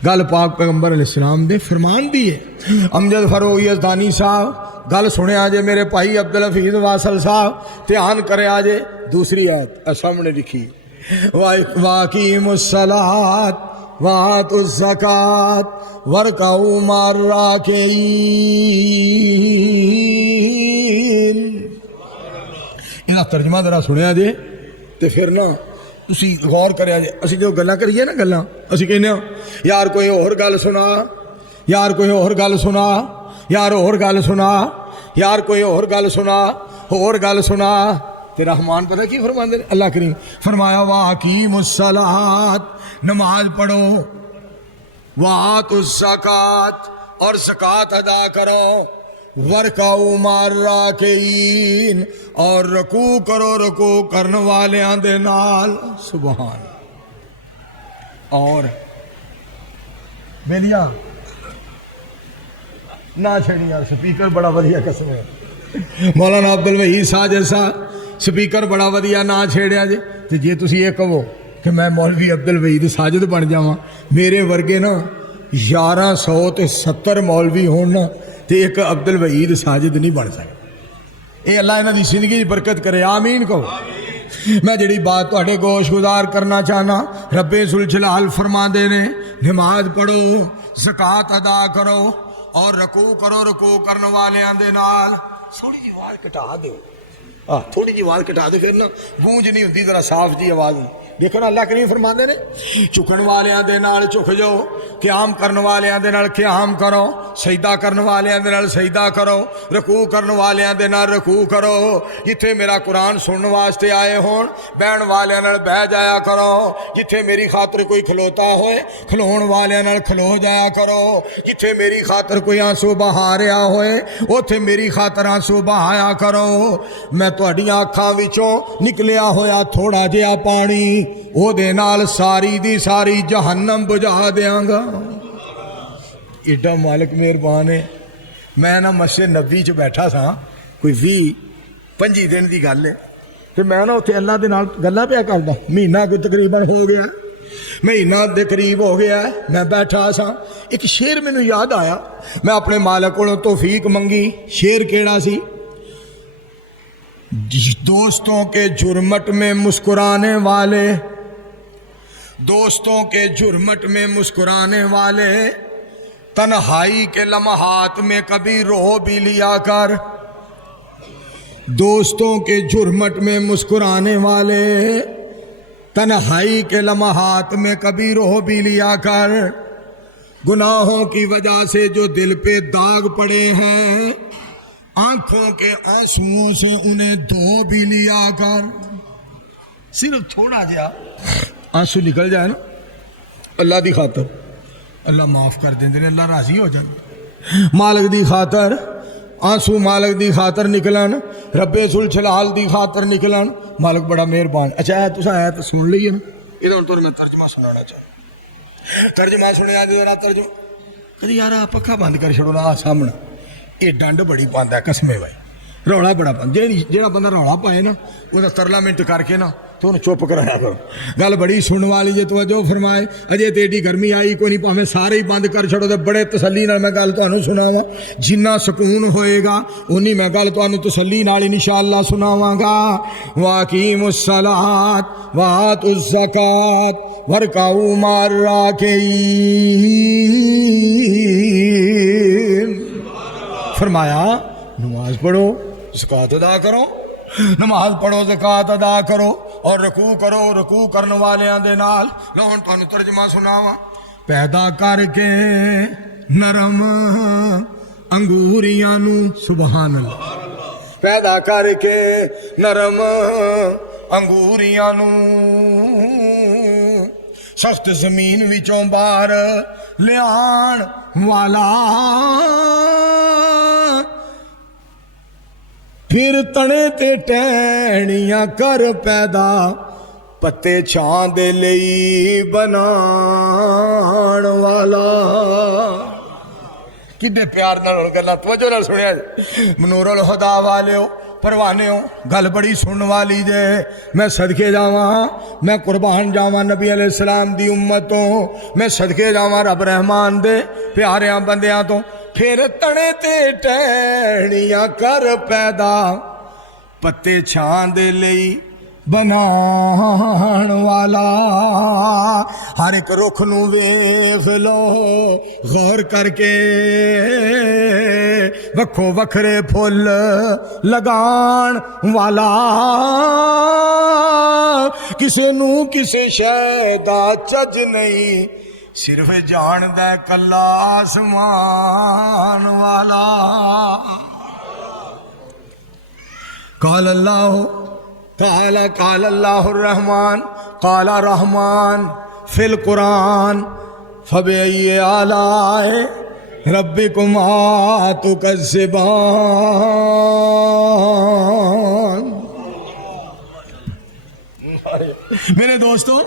गल पाक पैगंबर अलैहिस्सलाम दे फरमान दी है। अमजद फरोगी अज़दानी साहब गल सुनिया जे मेरे भाई अब्दुल हफीज़ वासल साहब, ध्यान करे जे दूसरी आयत सामने लिखी, वाक़ीमुस्सलात वातुज़्ज़कात वरकाऊ मार्राकीन। इहदा तर्जमा जरा सुनिया जे तो फिर ना तुसी गौर करिया जे। असीं जो गल्लां करिए ना, गल्लां असीं कहने यार कोई होर गल सुना, यार कोई होर गल सुना, यार होर गल सुना, यार कोई होर गल सुना, होर गल सुना। ते रहमान पता की फरमाते हैं, अल्लाह करीम फरमाया वाक़ीमुस्सलात, नमाज पढ़ो, वातुज़्ज़कात और ज़कात अदा करो, वरकाऊ मार्राकीन और रकू करो रकू करने वाले दे नाल। सुभान। और बेलिया ना छेड़ी यार, स्पीकर बड़ा वधिया कसम है। मौलाना अब्दुल वहीद साजिद साहब स्पीकर बड़ा वधिया ना छेड़िया जे। तो जे तुसी ये कहो कि मैं मौलवी अब्दुल वहीद साजिद बन जावां, मेरे वर्गे ना 1170 मौलवी हो ना तो एक अब्दुल वहीद साजिद नहीं बन सकता। ये अल्लाह इन्हां दी जिंदगी दी बरकत करे, आमीन कहो। मैं जिहड़ी बात तुहाडे गोश गुजार करना चाहना, रब्बे जुल जलाल फरमांदे ने नमाज पढ़ो, ज़कात अदा करो और रकू करो रकू करने वाले दे नाल। थोड़ी जी आवाज़ घटा दो, थोड़ी जी आवाज़ घटा दो, फिर ना गूंज नहीं होंदी, जरा साफ जी आवाज़। देखो ना अल्लाह करीम फरमाते ने झुकण वालियां दे नाल झुक जाओ, क़याम करने वालियां दे नाल क़याम करो, सजदा करने वालियां दे नाल सजदा करो, रकू करने वालियां दे नाल रकू करो। जिथे मेरा कुरान सुनने वास्ते आए होण, बहन वालियां नाल बह जाया करो। जिथे मेरी खातर कोई खलोता होए, खलोण वालियां नाल खलो जाया करो। जिथे मेरी खातर कोई आंसू बहा रहा होए, उथे मेरी खातर आंसू बहाया करो। मैं तुहाडीआं अखां विचों निकलिया होया थोड़ा जिहा पानी ओदे नाल सारी दी सारी जहन्नम बुझा देंगा। एडा मालिक मेहरबान है। मैं ना मस्जिद नबी च बैठा सा, कोई 20-25 दिन की गल है, तो मैं ना उत्थे अल्लाह दे नाल गल्लां पिया करदा। महीना कोई तकरीबन हो गया, महीना दे करीब हो गया। मैं बैठा सा, एक शेर मैनू याद आया। मैं अपने मालिक कोलों तौफीक मंगी। शेर केड़ा सी? दोस्तों के झुरमट में मुस्कुराने वाले, दोस्तों के झुरमट में मुस्कुराने वाले, तन्हाई के लम्हात में कभी रो भी लिया कर। दोस्तों के झुरमट में मुस्कुराने वाले, तन्हाई के लम्हात में कभी रो भी लिया कर। गुनाहों की वजह से जो दिल पे दाग पड़े हैं, आंखों के आंसुओं से उन्हें धो भी लिया कर। सिर्फ थोड़ा जा आंसू निकल जाए ना अल्लाह दी खातर, अल्लाह माफ़ कर देंगे, अल्लाह राजी हो जाए। मालिक दी खातर आंसू मालिक दी खातर निकलन, रब्बे जुल जलाल दी खातर निकलन। मालिक बड़ा मेहरबान। अच्छा है तुसा आयत सुन ली है ना, इधर तो मैं तर्जमा सुनाना चाहूँ। तर्जमा सुनिया जरा तर्जमा। कभी यार पक्खा बंद कर छोड़ो ना, सामने ये डंड बड़ी पाँदा है कसमे भाई, रौला बड़ा पाँदा। जेड़ा बंदा रौला पाए ना वह तरला मिनट करके ना तो उन्हें चुप कराया करो। गल बड़ी सुनने वाली जे तवज्जो फरमाए। अजे तो एडी गर्मी आई कोई नहीं, भावें सारे ही बंद कर छोड़ो तो बड़े तसल्ली नाल मैं गल तुहानूं सुनावां। जिन्ना सुकून होएगा उन्नी मैं गल तुहानूं तसल्ली नाल इंशाअल्लाह सुनावांगा। वाक़ीमुस्सलात वातुज़्ज़कात वरकाऊ मार्राकीन। फरमाया नमाज पढ़ो, ज़कात अदा करो, नमाज पढ़ो, ज़कात अदा करो और रकू करो रकू करने वाले दे नाल। लो हुण तुहानूं तर्जमा सुनावां। पैदा करके नरम अंगूरियां नू, सुभान अल्लाह, पैदा करके नरम अंगूरियां नू, सख्त जमीन विचों बाहर लियाण वाला, फिर तने ते टहनियां कर पैदा, पत्ते छां दे लई बनाण वाला। किन्ने प्यार नाल गल्लां तवज्जो नाल सुनिया। मनूरुल हुदा वालिओ परवाने हो गल बड़ी सुनने वाली जे मैं सदके जावा मैं कुर्बान जावा नबी अलैहिस्सलाम दी उम्मत तो मैं सदके जावा रब रहमान दे प्यारियां बंदियां तो फिर तने ते टहनियां कर पैदा पत्ते छां दे लई बनाण वाला हर एक रुख नूं वेख लो गौर करके वक्खो वखरे फुल लगाण वाला किसे नूं किसे शै दा चज नहीं सिर्फ जानदा कल्ला आसमान वाला काल अल्लाहुर रहमान काला रहमान फिल कुरान फबअय्यि आलाए रब्बिकुमा तुकज़्ज़िबान। मेरे दोस्तों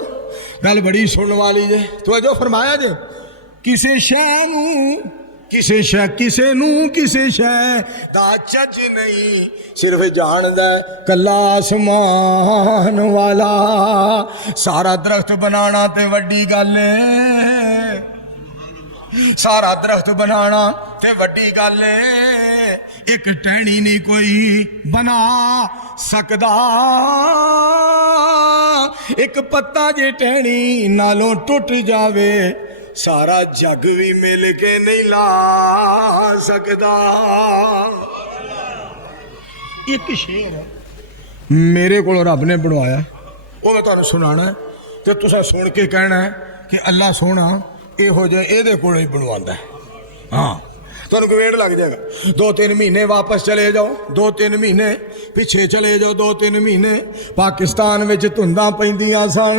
गल बड़ी सुनने वाली जे तो जो फरमाया जे किसे शै किसे शै दा चज नहीं सिर्फ जानदा कल्ला आसमान वाला। सारा दरख्त बनाना ते वड्डी गल है सारा दरख्त बनाना ते वड्डी गल है एक टहनी नहीं कोई बना सकदा एक पत्ता जे टहनी नालों टुट जावे सारा जग भी मिल के नहीं ला सकता। एक शेर है मेरे को रब ने बनवाया वो मैं तुहानू सुनाना है तो तुसा सुन के कहना है कि अल्लाह सोना इहो जिहा इहदे कोलों ही बनवांदा है। हाँ तुहानू कवेड़ लग जाएगा 2-3 महीने वापस चले जाओ 2-3 महीने पिछे चले जाओ 2-3 महीने पाकिस्तान में धुंधां पैंदियां सन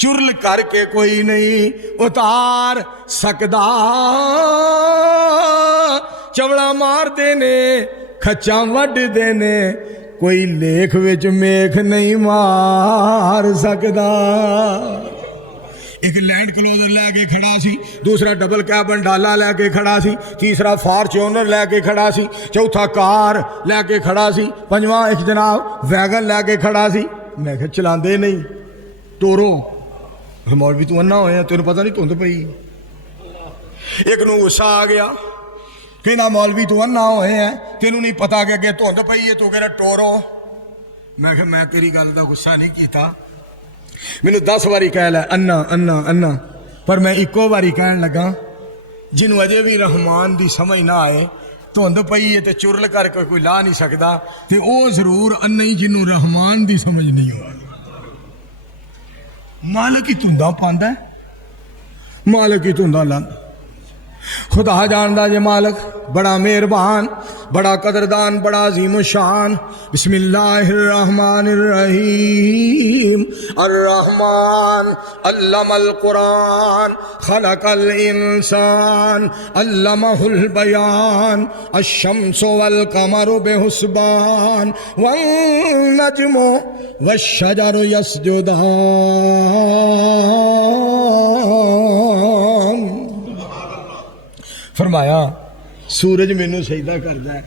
चुरल करके कोई नहीं उतार सकदा चवड़ा मारते ने खच्चा वड्डदे ने कोई लेख विच मेख नहीं मार सकदा। एक लैंड क्लोजर लैके खड़ा सी दूसरा डबल कैबन डाला लैके खड़ा सी तीसरा फॉर्च्यूनर लैके खड़ा सी चौथा कार लैके खड़ा सी पंजवां एक जनाब वैगन लैके खड़ा सी। मैं कहा चलाते नहीं टोरो मौलवी तू अन्ना होया तेन पता नहीं धुंध पई। एक नूं गुस्सा आ गया कहना मौलवी तू अन्ना होए है तेनू नहीं पता कि अगे धुंध पई है तू कह रहा टोरो। मैं कहा मैं तेरी गल का गुस्सा नहीं किया मैनू 10 बारी कह लै अन्ना अन्ना अन्ना पर मैं इको बारी कहन लगा जिन्हों अजे भी रहमान की समझ ना आए धुंध पई है तो चुरल करके कोई ला नहीं सकता तो वह जरूर अन्ना ही जिन्हों रहमान की समझ नहीं हो। मालिक ही धुंधा पांदा मालिक ही धुंधा लांदा खुदा जानदा जे मालिक बड़ा मेहरबान बड़ा कदरदान बड़ा अजीम शान। बिस्मिल्लाहिर्रहमानिर्रहीम अर्रहमान अल्लमल कुरान खलकल इंसान अल्लमहुल बयान अश्शम्सु वल कमरु बिहुस्बान वल नज्मु वश्शजरु यसजुदान। फरमाया सूरज मैनू सजदा करदा है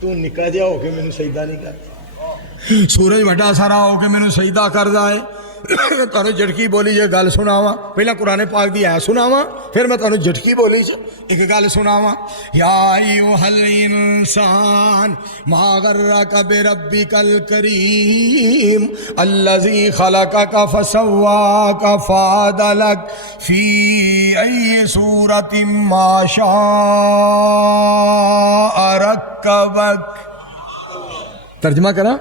तू निक्का जिहा होके मैनू सजदा नहीं करदा। सूरज वड्डा सारा होके मैनू सजदा करदा है तुहानू झटकी बोली जे गल सुनावा पहला कुरान पाक दी है सुनावा फिर मैं तुहानू झटकी बोली च एक गल सुनावा। या अय्युहल इंसान मा गर्रका बिरब्बिकल करीम अल्लज़ी खलकका फसव्वाका फ़अदलक फी अय्यि सूरतिन मा शाअ रक्कबक। तर्जमा करा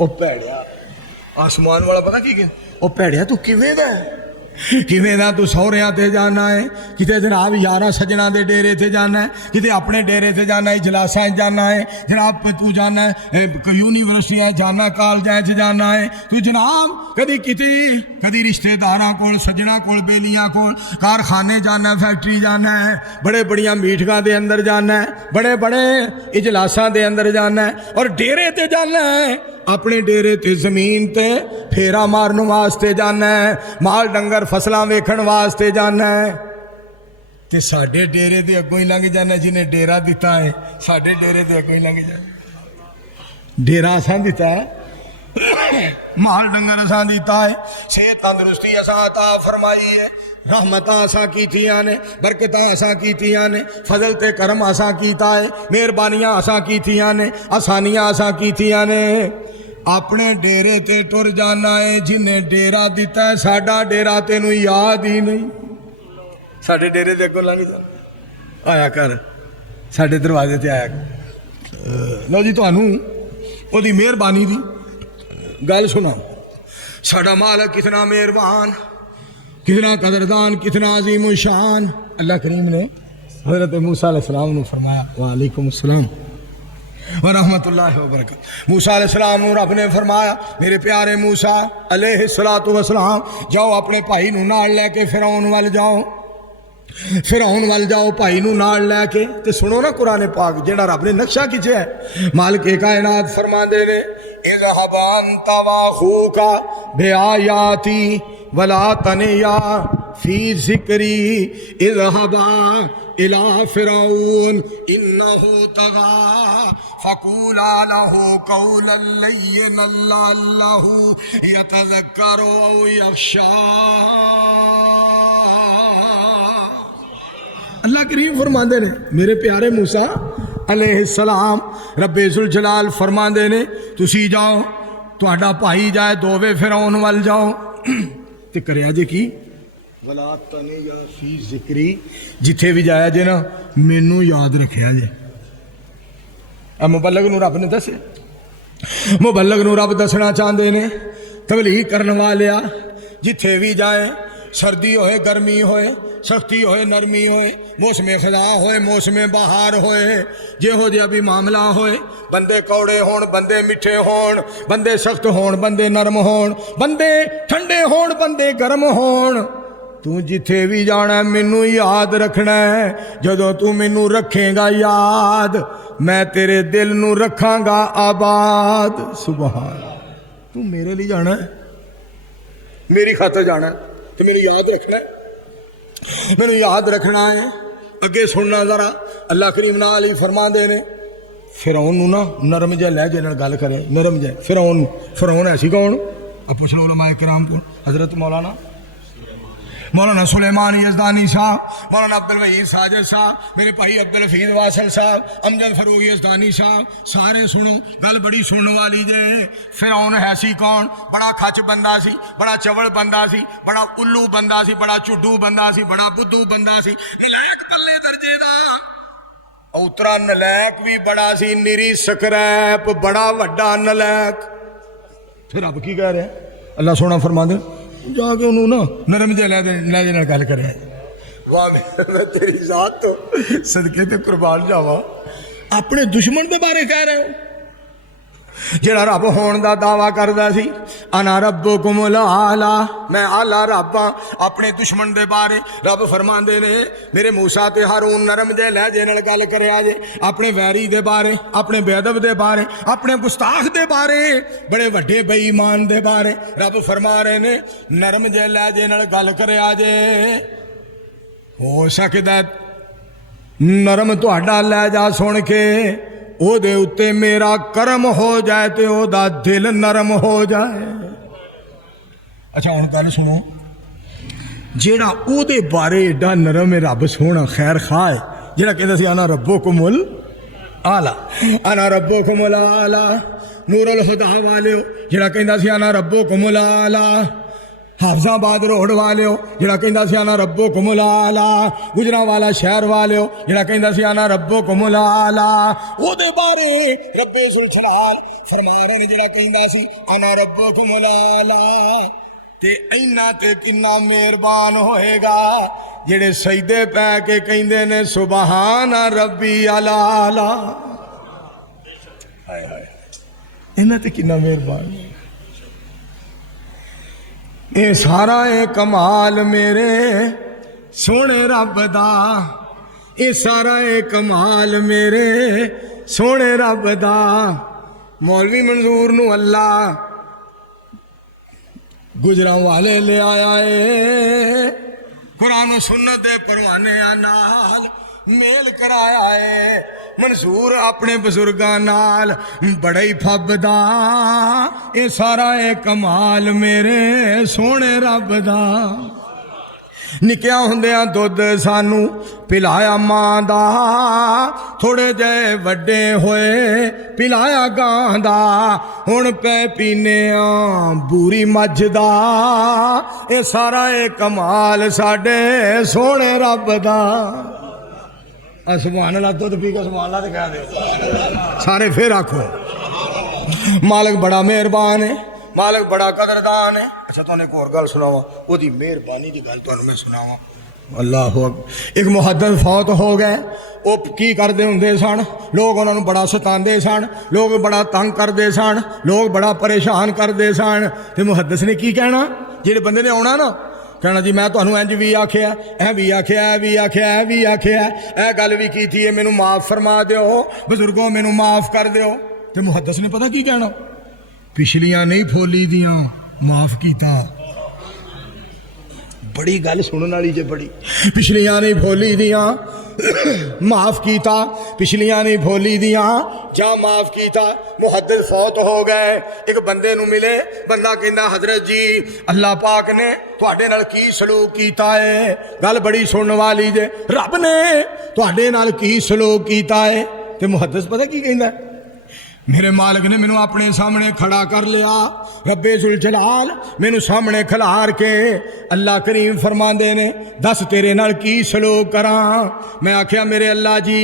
ओ भैड़िया आसमान वाला पता की ओ भैड़िया तू किवें दा तू सौहरियां ते जाना है किते जनाब यारा सजना दे डेरे ते जाना है किते अपने डेरे ते जाना है इजलासां जाना है जनाब तू जाना है यूनिवर्सिटियां जाना कॉलेजां च जाना है तू जनाब कदी किते कदी रिश्तेदारां कोल सजना कोल बेलियां कोल कारखाने जाना फैक्ट्री जाना है बड़े बड़ियां मीटिंगां दे अंदर जाना है बड़े बड़े इजलासां दे अंदर जाना है और डेरे ते जाना है अपने डेरे ते जमीन ते फेरा मारन वास्ते जाना है माल डंगर फसलां वेखण वास्ते जाना है ते साडे डेरे दे अगों ही लंघ जाना जिन्हें डेरा दिता है साडे डेरे दे अगों ही लंघ जाना। डेरा असां दिता है, माल डंगर असां दिता है, सेहत तंदुरुस्ती असां अता फरमाई है, रहमतां असां कीतियां ने, बरकतां असां कीतियां ने, फजल ते करम असां कीता है, मेहरबानियां असां कीतियां ने, आसानियां असां कीतियां ने। अपने डेरे ते टुर जाना है, जिन्हें डेरा दिता है साडा डेरा तेनू याद ही नहीं। साडे डेरे दे अगों लंघ जा, आया कर साडे दरवाजे ते आया कर। लो जी तुहानू ओदी मेहरबानी दी गल सुना। साडा मालिक कितना मेहरबान, कितना कदरदान, कितना अजीम शान। अल्लाह करीम ने हज़रत मूसा अलैहिस्सलाम ने फरमाया, वालेकुम अस्सलाम व रहमतुल्लाहि व बरकातहू। मूसा अलैहिस्सलाम ने रब ने फरमाया, मेरे प्यारे मूसा अलैहिस्सलातु वस्सलाम, जाओ अपने भाई नू नाल लैके फिरौन वल जाओ, फिरौन वल जाओ भाई नू नाल लैके। ते सुनो ना कुरान पाक जेड़ा रब ने नक्शा खिंचा है। मालिक कायनात फरमांदे ने, इज़हबा अंता व अखूका बिआयाती वला तनिया फी ज़िक्री इज़हबा इला फिरौन इन्नहु तगा फक़ूला लहू क़ौलन लय्यिनन लअल्लहु यतज़क्करु औ यख़्शा। अल्लाह करीम फरमांदे ने, मेरे प्यारे मूसा अलैहिस्सलाम, रब्बे जुल जलाल फरमांदे ने, तुसी जाओ, तुहाडा भाई जाए दोवे फिरौन वल जाओ ते करया जे की वला तनिया फी ज़िक्री, जिथे भी जाया जे ना मैनू याद रखिया जे। मुबल्लग नू रब ने दसे, मुबल्लग नू रब दसना चाहते ने, तबलीग करने वाले जिथे भी जाए, सर्दी होए गर्मी होए, सख्ती होए नरमी होए, मौसम खदा होए मौसम बहार होए, जिहो जिहा भी मामला होए, बंदे कौड़े होण बंदे मिठे होण, बंदे सख्त होण बंदे नरम होण, बंदे ठंडे होण बंदे गर्म होण, तू जिथे भी जाना मैनू याद रखना है। जदों तू मैनू रखेगा याद, मैं तेरे दिल नू रखांगा आबाद। सुभान, तू मेरे लिए जाना है, मेरी खातर जाना है, तो मैनू याद रखना है, मैनू याद रखना है। अगे सुनना जरा, अल्लाह करीम नाल ही फरमांदे ने, फिरौन नू ना नरम जिहा लहजे नाल गल करे, नरम जिहा। फिरौन, फिरौन ऐसी कौन? अब पुछ लो उलमाए किराम को। हजरत मौलाना सुलेमान यज़दानी साहब, मौलाना अब्दुल वहीद साजिद साहब, मेरे भाई अब्दुल हफीज़ वासल साहब, अमजद फरूक यज़दानी साहब, सारे सुनो, गल बड़ी सुनने वाली जे। फिरौन है सी कौन? बड़ा खच बंदा सी, बड़ा चवल बंदा सी, बड़ा उल्लू बंदा सी, बड़ा झुड्डू बंदा सी, बड़ा बुद्धू बंदा सी, नलैक पल्ले दर्जे दा। उतरा नलैक भी बड़ा सी, निरी स्क्रैप, बड़ा वड्डा नलैक। फिर अब की कह रहे हैं? अल्लाह सोना फरमांदे, जाके उन्होंने ना नरम जे लहजे नाल गल करे। वाह, मैं तेरी जात तो सदके ते कुर्बान जावा। अपने दुश्मन के बारे कह रहे हो, जेड़ा रब होने का दावा करता सी, अना रब्बुकुमुल आला, मैं आला रब हाँ। अपने दुश्मन के बारे रब फरमांदे ने, मेरे मूसा ते हारून नरम जे लहजे नाल गल करया जे। अपने वैरी दे बारे, अपने बेअदब दे बारे, अपने गुस्ताख दे बारे, बड़े वड्डे बेईमान दे बारे रब फरमा रहे ने, नरम जे लहजे नाल गल करया जे। हो सकदा नरम तुहाडा लहजा सुन के ओदे उत्ते मेरा करम हो जाए, तो ओदा दिल नरम हो जाए। अच्छा हुण गल सुनो, जेड़ा ओदे बारे एडा नरम है रब सोना खैर खा है, जेड़ा कहता सी अना रब्बुकुमुल आला, अना रब्बुकुमुल आला। नूरुल हुदा वाले जेड़ा कहता सी अना रब्बुकुमुल आला। हाफजाबाद रोड वाले जेड़ा कहता सी अना रब्बुकुमुल आला। गुजरांवाला शहर वाले जेड़ा कहता सी अना रब्बुकुमुल आला। ओदे बारे रब्बे जुल जलाल फरमा रहे ने, जेड़ा कहता सी अना रब्बुकुमुल आला, ते इन्ना ते किन्ना मेहरबान होएगा जेड़े सजदे पै के कहंदे ने सुबहान रब्बी अला आला। हाय हाय, इन्ना ते किन्ना मेहरबान। ये सारा है कमाल मेरे सोने रब दा, ये सारा है कमाल मेरे सोने रब दा। मौलवी मंजूर नू अल्लाह गुजरांवाले ले आया है, कुरान सुन्नत दे परवाने नाल मेल कराया है मंसूर अपने बजुर्गां नाल बड़ा ही फबदा ये सारा है कमाल मेरे सोने रब दा निक्किया हुंदियां दुध सानू पिलाया मां दा थोड़े जे वड्डे होए पिलाया गां दा हुण पै पीने बूरी मझ दा ये सारा ए कमाल साडे सोने रब दा सुभान अल्लाह दुध पी के सुभान अल्लाह ते कह दे सारे फिर आखो मालिक बड़ा मेहरबान है मालिक बड़ा कदरदान है अच्छा तुहानू एक होर गल सुनावा ओदी मेहरबानी की गल तुहानू मैं सुनावा अल्लाह एक मुहद्दिस फौत हो गए वो की करते होंदे सन लोग उन्होंने बड़ा सतांदे सन लोग बड़ा तंग करते सन लोग बड़ा परेशान करते सन ते मुहद्दिस ने की कहना जिहड़े बंदे ने आउणा ना कहना जी मैं तुहानू इंज भी आख्या ऐ भी आख्या ऐ भी आख्या ऐ भी आख्या ऐ गल भी की थी मैनू माफ़ फरमा दो बजुर्गों मैनू माफ़ कर दो ते मुहद्दिस ने पता की कहना पिछलियां नहीं फोली दियां माफ कीता बड़ी गल सुनने वाली जे बड़ी पिछलियां नहीं फोली दियां माफ कीता पिछलियां नहीं फोली दियां जा माफ कीता मुहद्दिस फौत हो गए एक बंदे नू मिले बंदा कहंदा हजरत जी अल्लाह पाक ने तुहाडे नाल की सलूक कीता है गल बड़ी सुनने वाली जे रब ने तुहाडे नाल की सलूक कीता है ते मुहद्दिस पता की कहंदा मेरे मालिक ने मैनू अपने सामने खड़ा कर लिया रब्बे जुल जलाल मैनू सामने खिलार के अल्लाह करीम फरमांदे ने दस तेरे नाल की सलूक करा मैं आख्या मेरे अल्लाह जी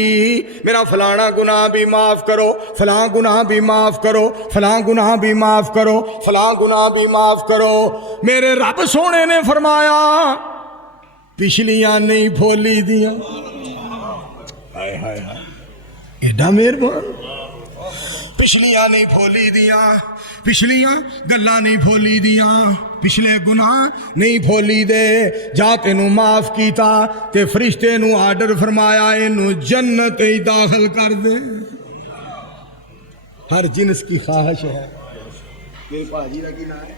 मेरा फलाना गुनाह भी माफ़ करो फलां गुनाह भी माफ़ करो फलां गुनाह भी माफ़ करो फलां गुनाह भी माफ़ करो मेरे रब सोने ने फरमाया पिछलियां नहीं फोली दियां हाय हाय हाय एडा मेहरबान पिछलियां नहीं फोली दियां पिछलियां गल्लां नहीं फोली दियां पिछले गुनाह नहीं फोली दे जा तेनू माफ कीता ते फरिश्ते नू आर्डर फरमाया इनू जन्नत ही दाखिल कर दे हर जिन्स की ख्वाहिश है मेरे भाजी का की नाम है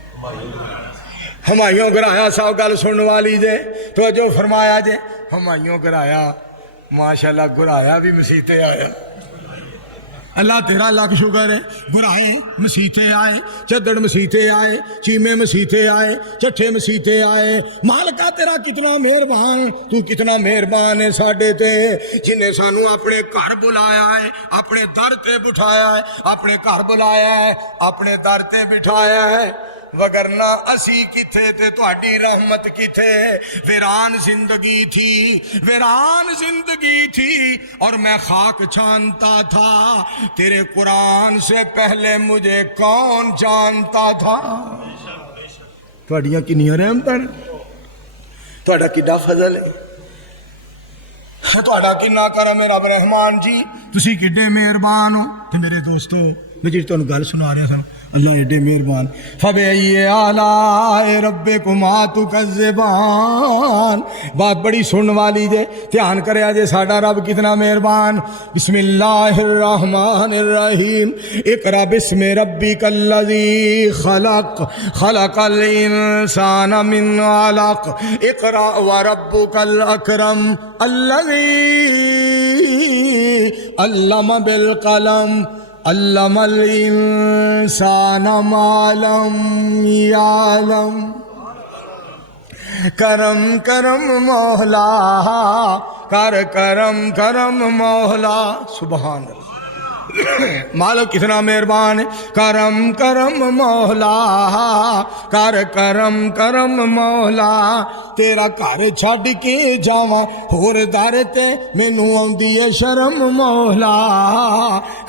हमायूं गराया साहब गल सुनने वाली जे तो जो फरमाया जे हमायूं गराया माशाल्लाह गुराया भी मसीते आया अल्लाह तेरा लाख शुक्र है गुराए मसीते आए चदड़ मसीते आए चीमे मसीते आए चट्ठे मसीते आए मालका तेरा कितना मेहरबान तू कितना मेहरबान है साडे ते जिन्हें सानू अपने घर बुलाया है अपने दर ते बिठाया है अपने घर बुलाया है अपने दर ते बिठाया है वगरना असी किथे ते तुहाडी रहमत किथे वीरान जिंदगी थी और मैं खाक छानता था तेरे कुरान से पहले मुझे कौन जानता था तुहाडियां किन्नियां रहमतां तुहाडा किड्डा फजल है तुहाडा किन्ना करम है रब रहमान जी तुसी किड्डे मेहरबान हो ते मेरे दोस्तों मैं जी तुहानू गल सुना रहा सन अल्लाह एडे मेहरबान फबे आलाए रब्बे कुमा तुकज़्ज़िबान बात बड़ी सुनने वाली जे ध्यान करया जे साडा रब कितना मेहरबान बिस्मिल्लाहिर्रहमानिर्रहीम इकरा बिस्मि रब्बिकल्लज़ी खलक खलकल इंसाना मिन अलक इकरा व रब्बुकल अकरम अल्लज़ी अल्लमा बिल कलम अल्लमल इंसान मालम यालम करम करम मौला कर करम करम मौला सुभान अल्लाह मालिक कितना मेहरबान है करम करम मौला कर करम करम मौला तेरा घर छड़ के जावा होर दर ते मैनू आउंदी है शर्म मौला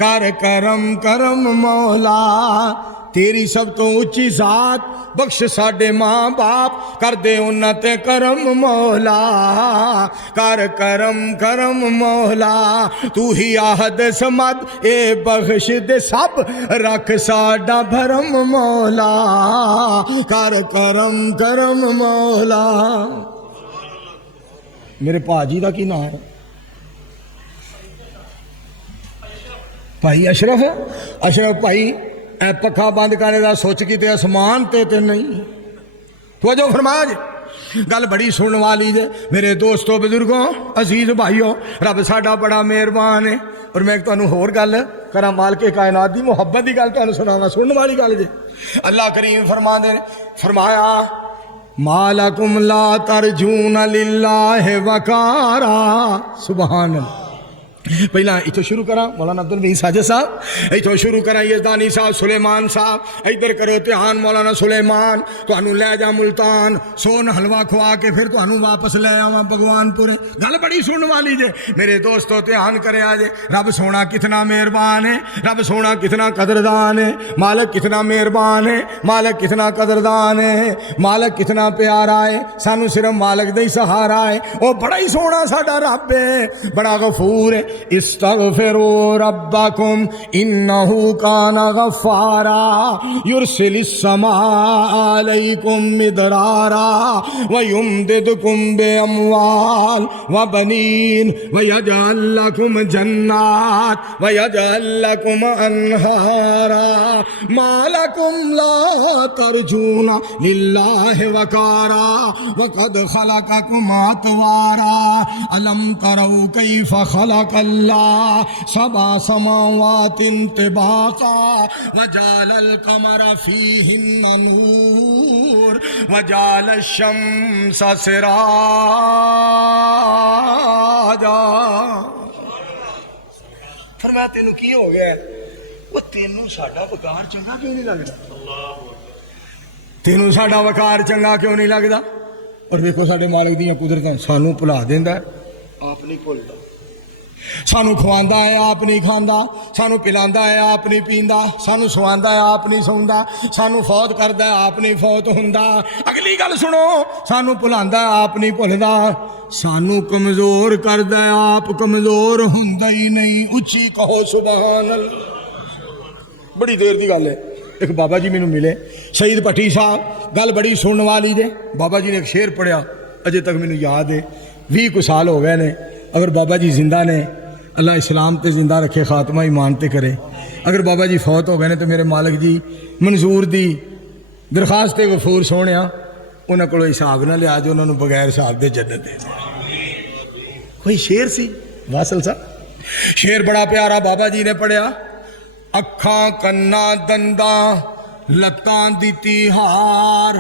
कर करम करम मौला तेरी सब तो उच्ची जात बख्श साडे माँ बाप कर दे उन्हां ते करम मौला कर करम करम मौला तू ही आहद समद ए बख्श दे सब रख साडा भरम मौला कर करम करम मौला मेरे भाजी का की नाम है भाई अशरफ भाई ए पखा बंद करने का सोच की ते आसमान ते नहीं तो जो फरमाया जी गल बड़ी सुनने वाली जे मेरे दोस्तों बुजुर्गों अजीज भाइयों, रब साडा बड़ा मेहरबान है। और मैं तुहानू होर गल करा, मालके कायनात दी मुहब्बत की गल तुहानू सुनावा, सुनने वाली गल जे। अल्लाह करीम फरमाया मालकुम ला तरजून लिल्लाहि वकारा। सुभान अल्लाह। पहला इथों शुरू करा, मौलाना अब्दुल वहीद साजिद साहब इथों शुरू करा, यजदानी साहब, सुलेमान साहब, इधर करो ध्यान मौलाना सुलेमान, तुहानू लै जा मुल्तान, सोन हलवा खुआ के फिर तुहानू वापस ले आवा भगवानपुर। गल बड़ी सुनने वाली जे मेरे दोस्तों, ध्यान करे जे। रब सोना कितना मेहरबान है, रब सोना कितना कदरदान है, मालिक कितना मेहरबान है, मालिक कितना कदरदान है, मालिक कितना प्यारा है, सानू सिर्फ मालिक दा ही सहारा है। वो बड़ा ही सोना साडा रब है, बड़ा गफूर है। इस्तगफिरू रब्बकुम इन्नहु काना गफ्फारा युरसिलिस समा अलैकुम मिदरारा व युमदिदकुम बिअमवाल व बनीन व यजअल लकुम जन्नात व यजअल लकुम अनहारा मा लकुम ला तरजूना लिल्लाहि वकारा व कद खलककुम अतवारा अलम तरौ कैफ खलक अल्लाह सबा समावातिन तिबाका वजालल कमर फीहिन्ना नूर वजाल शम्स सिराजा। फरमाया तेनू की हो गया? वो तेनू साडा वकार चंगा क्यों नहीं लगदा? तेनू साडा वकार चंगा क्यों नहीं लगदा? और देखो साडे मालिक दियां कुदरतां, सानू भुला देंदा, आप नहीं भुलदा, सानू खवांदा है आप नहीं खांदा, सानू पिलांदा है आप नहीं पींदा, सानू सुवांदा है आप नहीं सौंदा, सानू फौत करदा है आप नहीं फौत हुंदा। अगली गल सुनो, सानू भुलांदा है आप नहीं भुलदा, सानू कमजोर करदा है आप कमजोर हुंदा ही नहीं। उच्ची कहो सुभान अल्लाह। बड़ी देर की गल है, एक बाबा जी मैनू मिले, शहीद भट्टी साहब, गल बड़ी सुनने वाली जे। बाबा जी ने एक शेर पढ़िया, अजे तक मैनू याद है, 20 कुछ साल हो गए ने। अगर बाबा जी जिंदा ने, अल्लाह इस्लाम ते जिंदा रखे, खात्मा ईमान ते करे। अगर बाबा जी फौत हो गए ने तो मेरे मालिक जी मंजूर दी दरखास्त गफूर सोने उन्होंने को हिसाब ना लिया जो उन्होंने बगैर हिसाब के जन्नत दे। कोई शेर सी वासल सा, शेर बड़ा प्यारा बाबा जी ने पढ़िया, अखा कन्ना दंदा लत्तां दिती हार।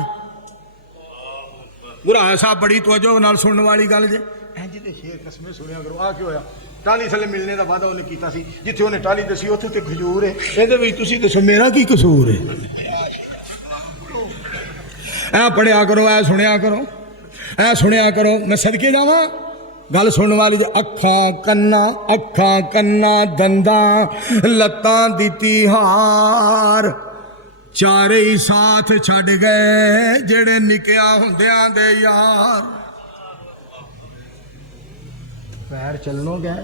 बुरा साहब बड़ी तवज्जो नाल सुनने वाली गल जे। जी तो शेर कसमें सुनिया करो। आ क्यों होया? टाली थले मिलने का वादा उन्हें किया सी, जिथे उन्हें टाली दसी उत्थे तो खजूर है। ये तुसीं दसो मेरा की कसूर है? ऐ पढ़िया करो, ऐ सुनिया करो, ऐ सुनिया करो। मैं सदके जावा, गल सुनने वाली जे। अखा कन्ना दंदा लत्तां दिती हार, चारे ही साथ छड़ गए जेड़े निकिया हुंदियां दे यार। पैर चलनो गए।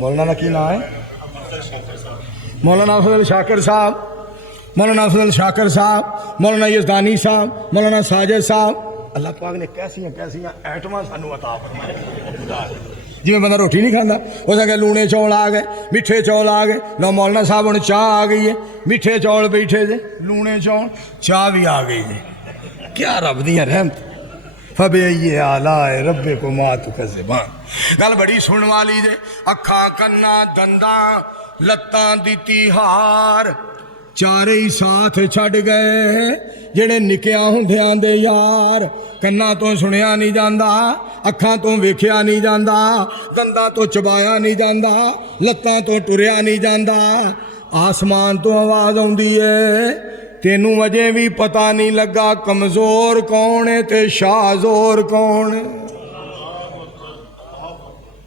मौलाना की नाम है? मौलाना अफजल शाकिर साहब, मौलाना अफजल शाकिर साहब, मौलाना यजदानी साहब, मौलाना साजिद साहब। अल्लाह पाक ने कैसियां कैसियां आइटमां सानू अता फरमाए। जिवें बंदा रोटी नहीं खाता, उस अगे लूने चौल आ गए, मिठे चौल आ गए। लो मौलाना साहब हुण चाह आ गई है, मिठे चौल बैठे जे, लूने चौल, चाह भी आ गई है। क्या रब दियां रहमत। फबे ये आलाए रब्बे को मात कज़बान। गल बड़ी सुनने वाली जे। अखा कन्ना दंदा लत्तां दिती हार, चारे ही साथ छड़ गए जेड़े निकिया हुंदियां दे यार। कन्ना तो सुनिया नहीं जांदा, अखां तो वेखिया नहीं जांदा, दंदां तो चबाया नहीं जांदा, लत्तां तो टुरिया नहीं जांदा। आसमान तो आवाज़ आउंदी है, तेनू अजे भी पता नहीं लगा कमजोर कौन है ते शाहजोर कौन है।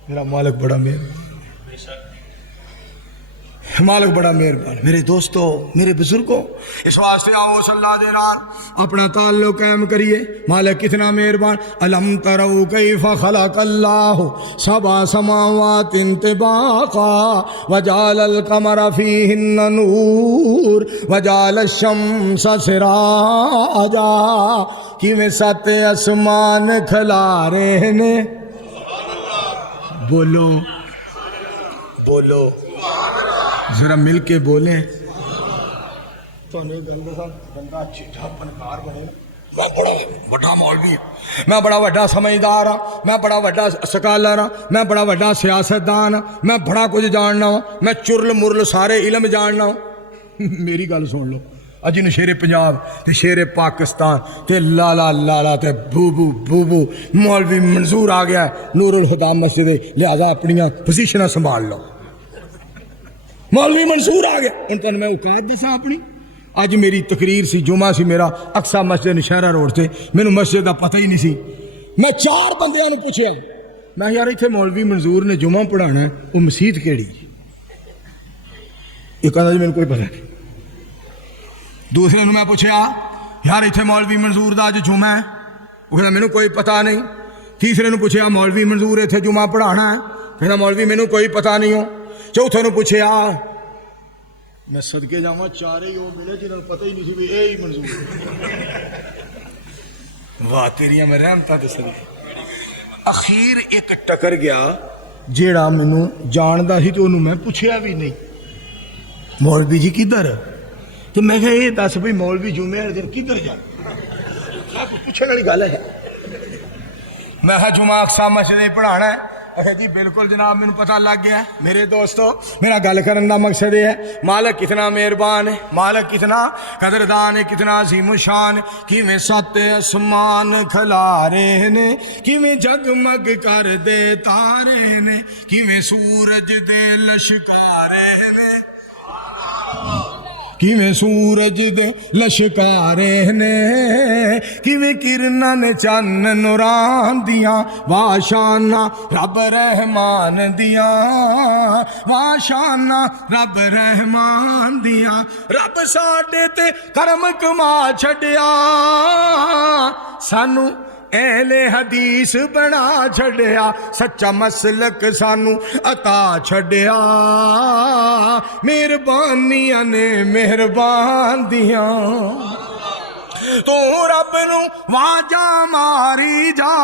मेरा मालिक बड़ा मेहरबान, मालिक बड़ा मेहरबान। मेरे दोस्तों, मेरे बुजुर्गों, इस वास्ते आओ अल्लाह दे नाल अपना ताल्लुक कायम करिए। मालिक कितना मेहरबान। अलम तरौ कैफ खलकल्लाहु सबा समावातिन तिबाका वजालल कमर फीहिन्ना नूर वजाल शम्स सिराजा। किवें सत आसमान खिलारे ने, बोलो बोलो जरा मिल के बोले। तो गल दसा, बंदा चिट्ठा फनकार बने, मैं बड़ा वड्डा मौलवी हाँ, मैं बड़ा वड्डा समझदार हाँ, मैं बड़ा वड्डा स्कॉलर हाँ, मैं बड़ा वड्डा सियासतदान हाँ, मैं बड़ा कुछ जानना वा, मैं चुरल मुरल सारे इलम जानना वा। मेरी गल सुन लो, अज इन शेरे पंजाब ते शेरे पाकिस्तान ते लाला लाला ते बूबू बूबू मौलवी मंजूर आ गया नूरुल हुदा मस्जिद, लिहाजा अपनियां पोजीशनां संभाल लो। मौलवी मंसूर आ गया, हुण तुहानूं मैं औकात दसां अपनी। अज मेरी तकरीर सी, जुमा सी मेरा, अक्सा मस्जिद नशहरा रोड से, मैनू मस्जिद का पता ही नहीं सी। मैं 4 बंदियां नूं पुछया, मैं यार इत्थे मौलवी मंजूर ने जुमा पढ़ाना है, वो मसीत केड़ी? एक कहता जी मैनू कोई पता नहीं। दूसरे नूं मैं पुछया, यार इत्थे मौलवी मंजूर दा अज जुमा है, वो कहता मैनू कोई पता नहीं। तीसरे नूं पुछया, मौलवी मंजूर इत्थे जुमा पढ़ाना है, कहता मौलवी मैनू कोई पता नहीं हो। चौथे नूं पुछया, मैं सदके जावा 4 ही वो मिले जिन्होंने पता ही नहीं सी भी यही मंजूर। वाह तेरिया मैं रहमता दस रही। अखीर एक टकर गया जेड़ा मैनू जानदा सी तो उन्होंने मैं पुछया भी नहीं, मौलवी जी किधर? तो मैं कहा ये दस भाई मौलवी जुमे वाले दिन किधर जा? पूछने वाली गल है। मैं कहा जुमा अक्सा मस्जिद पढ़ाना है। अच्छा जी बिल्कुल जनाब, मैंने पता लग गया। मेरे दोस्तों, मेरा गल करने का मकसद ये है, मालक कितना मेहरबान है, मालक कितना कदरदान है, कितना अजीम शान। किवें 7 आसमान खलारे ने, किवें जगमग कर दे तारे ने, किवें सूरज दे लश्कारे ने, किवें सूरज दे लश्कारे ने, किवें किरनां ने चन्न नूरान दियां, वाशाना रब रहमान दियां, वाशाना रब रहमान दियां। रब साडे ते करम कमा छड़िया, सानू एले हदीस बना छड़िया, सच्चा मसलक सानू अता छड़िया। मेहरबानियां ने मेहरबान दियां, तू रब नू वाजा मारी जा,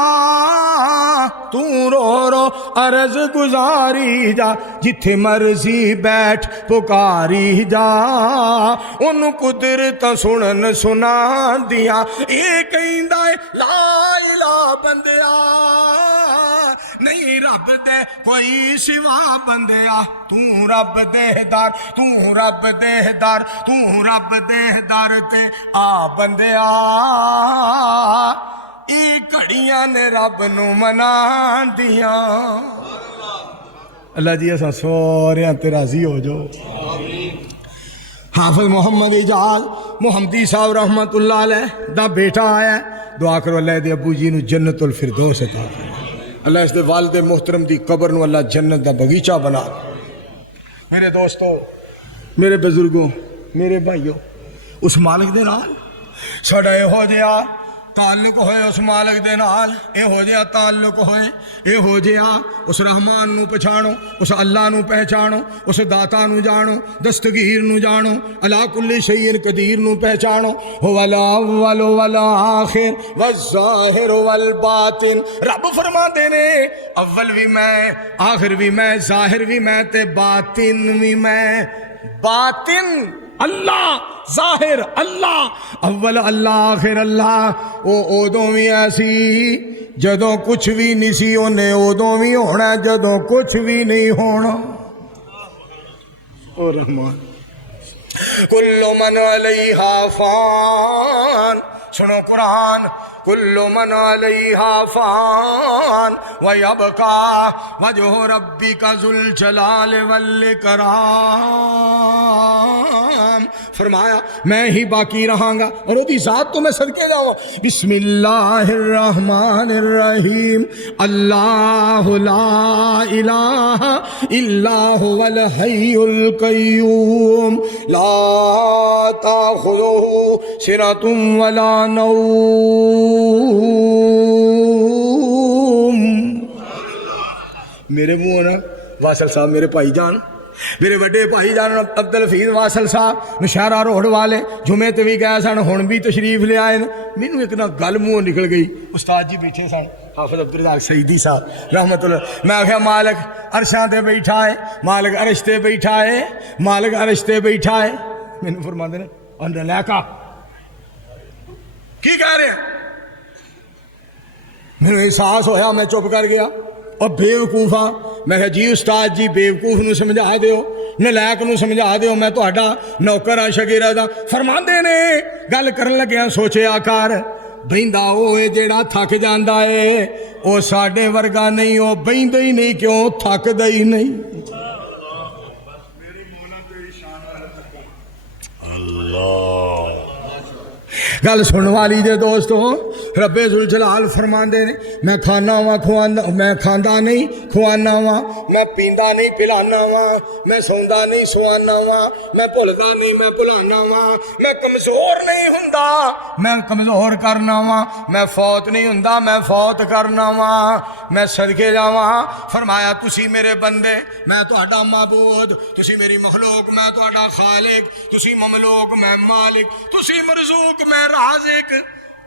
तू रो रो अर्ज गुजारी जा, जिथे मर्जी बैठ पुकारी जा, उन्नू कुदरत सुनन सुना दिया। ये कहंदा है ला इला बंदिया, नहीं रब दे कोई सिवा बंदिया, तू रब दे दर, तू रब दे दर, तू रब दे दर ते आ बंदिया। ये घड़ियां ने रब नू मना दिया। अल्लाह जी असा सारे ते राजी हो जाओ। हाफिज मोहम्मद इजाज मोहम्मदी साहब रहमतुल्लाह अलैह दा बेटा आया, दुआ करो अल्लाह दे अबू जी नू जन्नतुल फिरदौस अता करे। अल्लाह इसके वालिद मोहतरम की कबर नू अल्लाह जन्नत का बगीचा बना। मेरे दोस्तों, मेरे बुजुर्गों, मेरे भाइयों, उस मालिक दे नाल साडा इहो जिहा ताल्लुक होए, उस मालिक दे नाल इहो जिहा ताल्लुक होए, इहो जिहा उस रहमान नू पछाणो, उस अल्लाह नू पहचानो, उस दाता नू जानो, दस्तगीर नू जानो, अला कुल्ली शैइन कदीर नू पहचानो। हुवल अव्वल वल आखिर वज़्ज़ाहिर वल बातिन। रब फरमाते ने अव्वल भी मैं, आखिर भी मैं, जाहिर भी मैं ते बातिन भी मैं। बातिन अल्लाह, जाहिर अल्लाह, अव्वल अल्लाह, आखिर अल्लाह। ओ उदों भी ऐसी जदों कुछ भी नहीं सी, उन्हें उदों भी होना जदों कुछ भी नहीं होना। ओ रहमान, कुल्लु मन अलैहा फान। सुनो कुरान, कुल्लु मन अलैहा फान व यबका वजहु रब्बिका ज़ुल जलाल वल इकराम। फरमाया मैं ही बाकी रहांगा और ओदी जात तो मैं सदके जाऊं। बिस्मिल्लाहिर्रहमानिर्रहीम। अल्लाहु ला इलाहा इल्ला हुवल हय्युल क़य्यूम ला ताख़ुज़ुहु सिनतुम वला नौम। मेरे मुंह ना वासल साहब, मेरे भाई जान, मेरे बड़े भाई जान अब्दुल हफीज वासल साहब नशहरा रोड वाले जुमे ते भी गए सन, हुण भी तशरीफ ले आए। मैनू एक ना गल मुँह निकल गई। उस्ताद जी बैठे सन, हाफिज अब्दुल रज़ाक सईदी साहब रहमतुल्लाह। मैं आख्या मालिक अरशां ते बैठा है, मालिक अरश ते बैठा है, मालिक अरश ते बैठा है। मैनू फरमांदे ने नलैका की कह रहे हैं? मैनू एहसास होया, मैं चुप कर गया। और बेवकूफा मैं कहा जी उस्ताद जी बेवकूफ नूं समझा दिओ, नलैक नूं समझा दिओ, मैं तुहाडा नौकर आ शगिरदा। फरमांदे ने गल करन लग्या सोचिया कर, बहिंदा ओह है जेड़ा थक जांदा है, वो साडे वर्गा नहीं, वो बहिंदा ही नहीं, क्यों थकदा ही नहीं। गल सुन वाली जे दोस्तों, रब्बे जुल जलाल फरमांदे ने मैं खाना वा खुआंदा, मैं खांदा नहीं खुआना वा, मैं पींदा नहीं पिलाना वा, मैं सौंदा नहीं सुआना वा, मैं भुलदा नहीं मैं भुलाना वा, मैं कमजोर नहीं हुंदा मैं कमजोर करना वा, मैं फौत नहीं हुंदा मैं फौत करना वा। मैं सदके जावा। फरमाया तुसी मेरे बंदे, मैं तुहाडा माबूद, तुसी मेरी मखलूक, मैं तुहाडा खालिक, तुसी ममलूक मैं मालिक, तुसी मरजूक मैं राज़िक,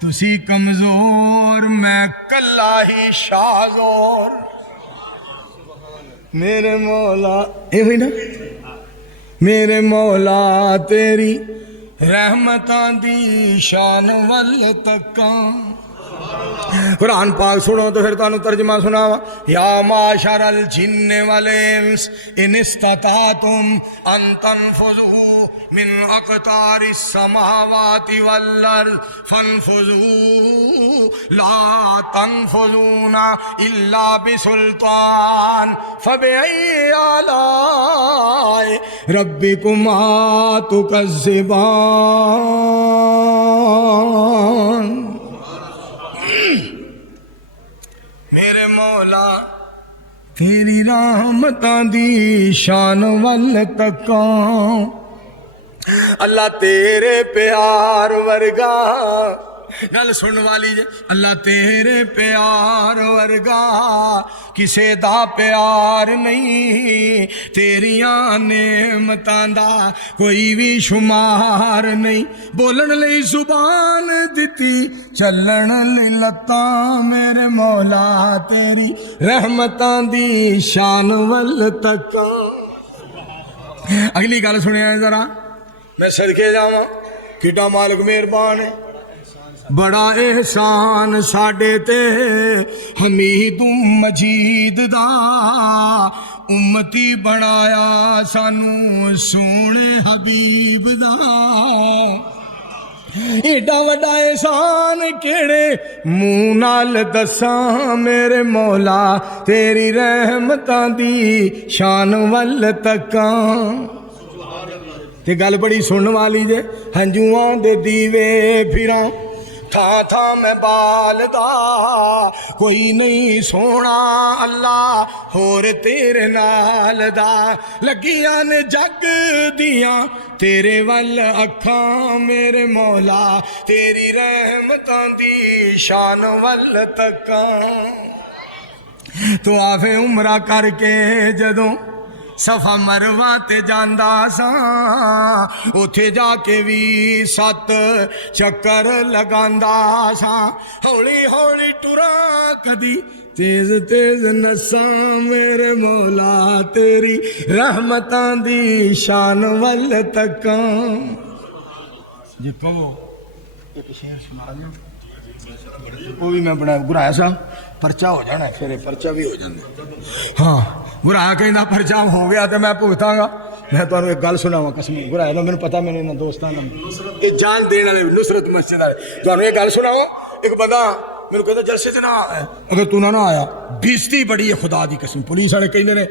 तुसी कमजोर मैं कल्ला ही शाज़ोर। मेरे मौला ये हुई ना, मेरे मौला तेरी रहमतां दी शान वल तकां। कुरान पाक सुनो तो फिर तुहानू तर्जमा सुनावा। या माशरल जिन्न वल इंस इन इस्ततातुम अन तनफुज़ू मिन अक़तारिस समावाति वल अर्ज़ फनफुज़ू ला तनफुज़ूना इल्ला बिसुल्तान फबिअय्यि आलाए रब्बिकुमा तुकज़्ज़िबान। मेरे मौला तेरी रहमतां दी शान वल तकां, अल्लाह तेरे प्यार वर्गा। गल सुन वाली जे, अल्लाह तेरे प्यार वर्गा किसे दा प्यार नहीं, तेरियां नेमतां दा कोई भी शुमार नहीं। बोलन लई जुबान दिती, चलण लई लत्तां, मेरे मौला तेरी रहमतां दी शान वल तकां। अगली गल सुनिया जरा, मैं सदके जावां, किड्डा मालिक मेहरबान है, बड़ा एहसान साडे ते हमीदु मजीद दा, उम्मती बनाया सानू सोने हबीब दा। एडा वड्डा एहसान केड़े मुंह नाल दसां, मेरे मौला तेरी रहमतां दी शान वल तकां। ते गल बड़ी सुनने वाली जे, हंजुआं दे दीवे फिरां था था मैं बालदा, कोई नहीं सोना अल्लाह होर तेरे नाल दा। लगियां ने जग दियां तेरे वल अखां, मेरे मौला तेरी रहमतां दी शान वल तकां। तो आफे उमरा करके जदों सफा मरवा ते जांदा सा, उथे जाके भी 7 चक्कर लगांदा सा। हौली हौली टुरा कदी तेज तेज नसां, मेरे मौला तेरी रहमतां दी शान वल तकां। जी कहो एक शेर सुना दो, वो भी मैं बनाया गुराया साहब, परचा हो जाना फिर परचा भी हो जाना। हाँ गुराया कहना परचा हो गया तो मैं भुगतांगा। मैं तुहानू एक गल सुनावा कसम, गुराया ना मैंने पता, मैंने इन्होंने दोस्तों ये जान देने वाले नुसरत मस्जिद वाले, तुहानू एक गल सुनावा। एक बंदा मेरे कहता जलसे से ना अगर तू ना आया बेइज्जती बड़ी है खुदा दी कसम। पुलिस वाले कहते ने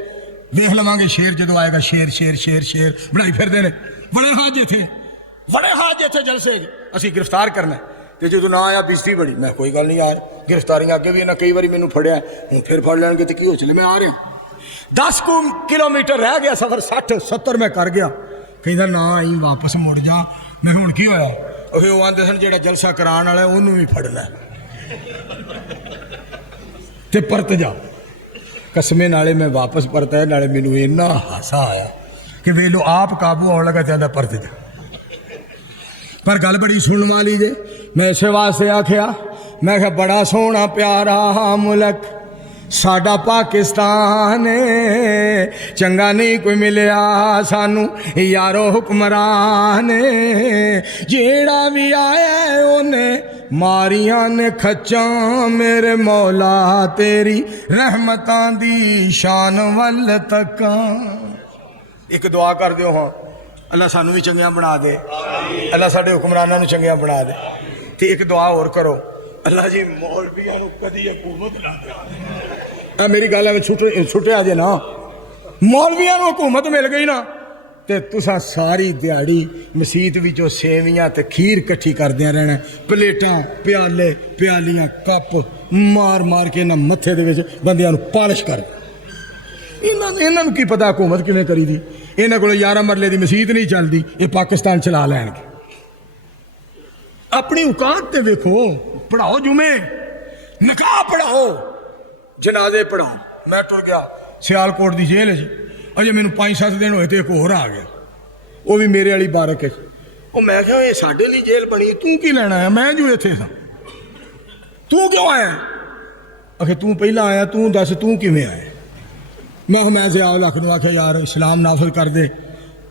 देख लवांगे शेर जो आएगा, शेर शेर शेर शेर बनाई फिरते हैं। बड़े हाजे थे जलसे असी गिरफ्तार करना, तो जो ना आया बेइज्जती बड़ी। मैं कोई गल नहीं यार, गिरफ्तारियां अगे भी इन्हें कई बार मैंने फड़िया, हूँ फिर फड़ लैणगे तो की हो चले। मैं आ रहा 10 किलोमीटर रह गया सफर, 60-70 मैं कर गया। कहता ना आई वापस मुड़ जा। मैं हूँ की होया, वो आंदे सन जो जलसा कराने वाला उन्होंने भी फड़ लै ते परत जा। कसमे नाले मैं वापस परता है, नाले मैनू इन्ना हासा आया कि वेलो आप काबू आने लगा चाहता परत जा। पर गल बड़ी सुनने वाली जे, मैं इस वास्ते आख्या, मैं क्या बड़ा सोहना प्यारा मुल्क साडा पाकिस्तान, चंगा नहीं कोई मिलिया सानू यारो हुक्मरान, जेड़ा भी आया उन्हें मारियां ने खच्चां मेरे मौला तेरी रहमतां दी शान वल तकां। एक दुआ कर दिओ हाँ अल्लाह सानू भी चंगियां बना दे, अल्लाह साडे हुक्मरानां नूं चंगियां बना दे। ते एक दुआ होर करो, अल्लाह जी मौलवियां नूं कदी हुकूमत ना दे। मेरी गल है छुट्टिया जे ना मौलवियां नूं हुकूमत मिल गई ना ते तुसां सारी दिहाड़ी मसीत विचों सेवियां ते खीर कट्ठी करदियां रहना, प्लेटां प्याले प्यालियां कप मार मार के इन्हां मत्थे दे विच बंदियां नूं पालिश कर। इन्हां नूं की पता हुकूमत किवें करी दी। इन्हां कोल 11 मरले दी मसीत नहीं चलदी, ये पाकिस्तान चला लैणगे। अपनी औकात ते वेखो, पढ़ाओ जुमे, निकाह पढ़ाओ, जनाजे पढ़ाओ। मैं टुर गया सियालकोट की जेल अजे मैनू 5-7 दिन होए तो एक होर आ गया, वो भी मेरे वाली बारक है। वो मैं क्या ये साडे लिए जेल बनी, तू की लेना है? मैं जो इत्थे सा, तू क्यों आया? आखे तू पहला आया, तू दस तू किवें आया? मैं ज़ियाउल हक नूं आख्या यार इस्लाम नाफिज कर दे,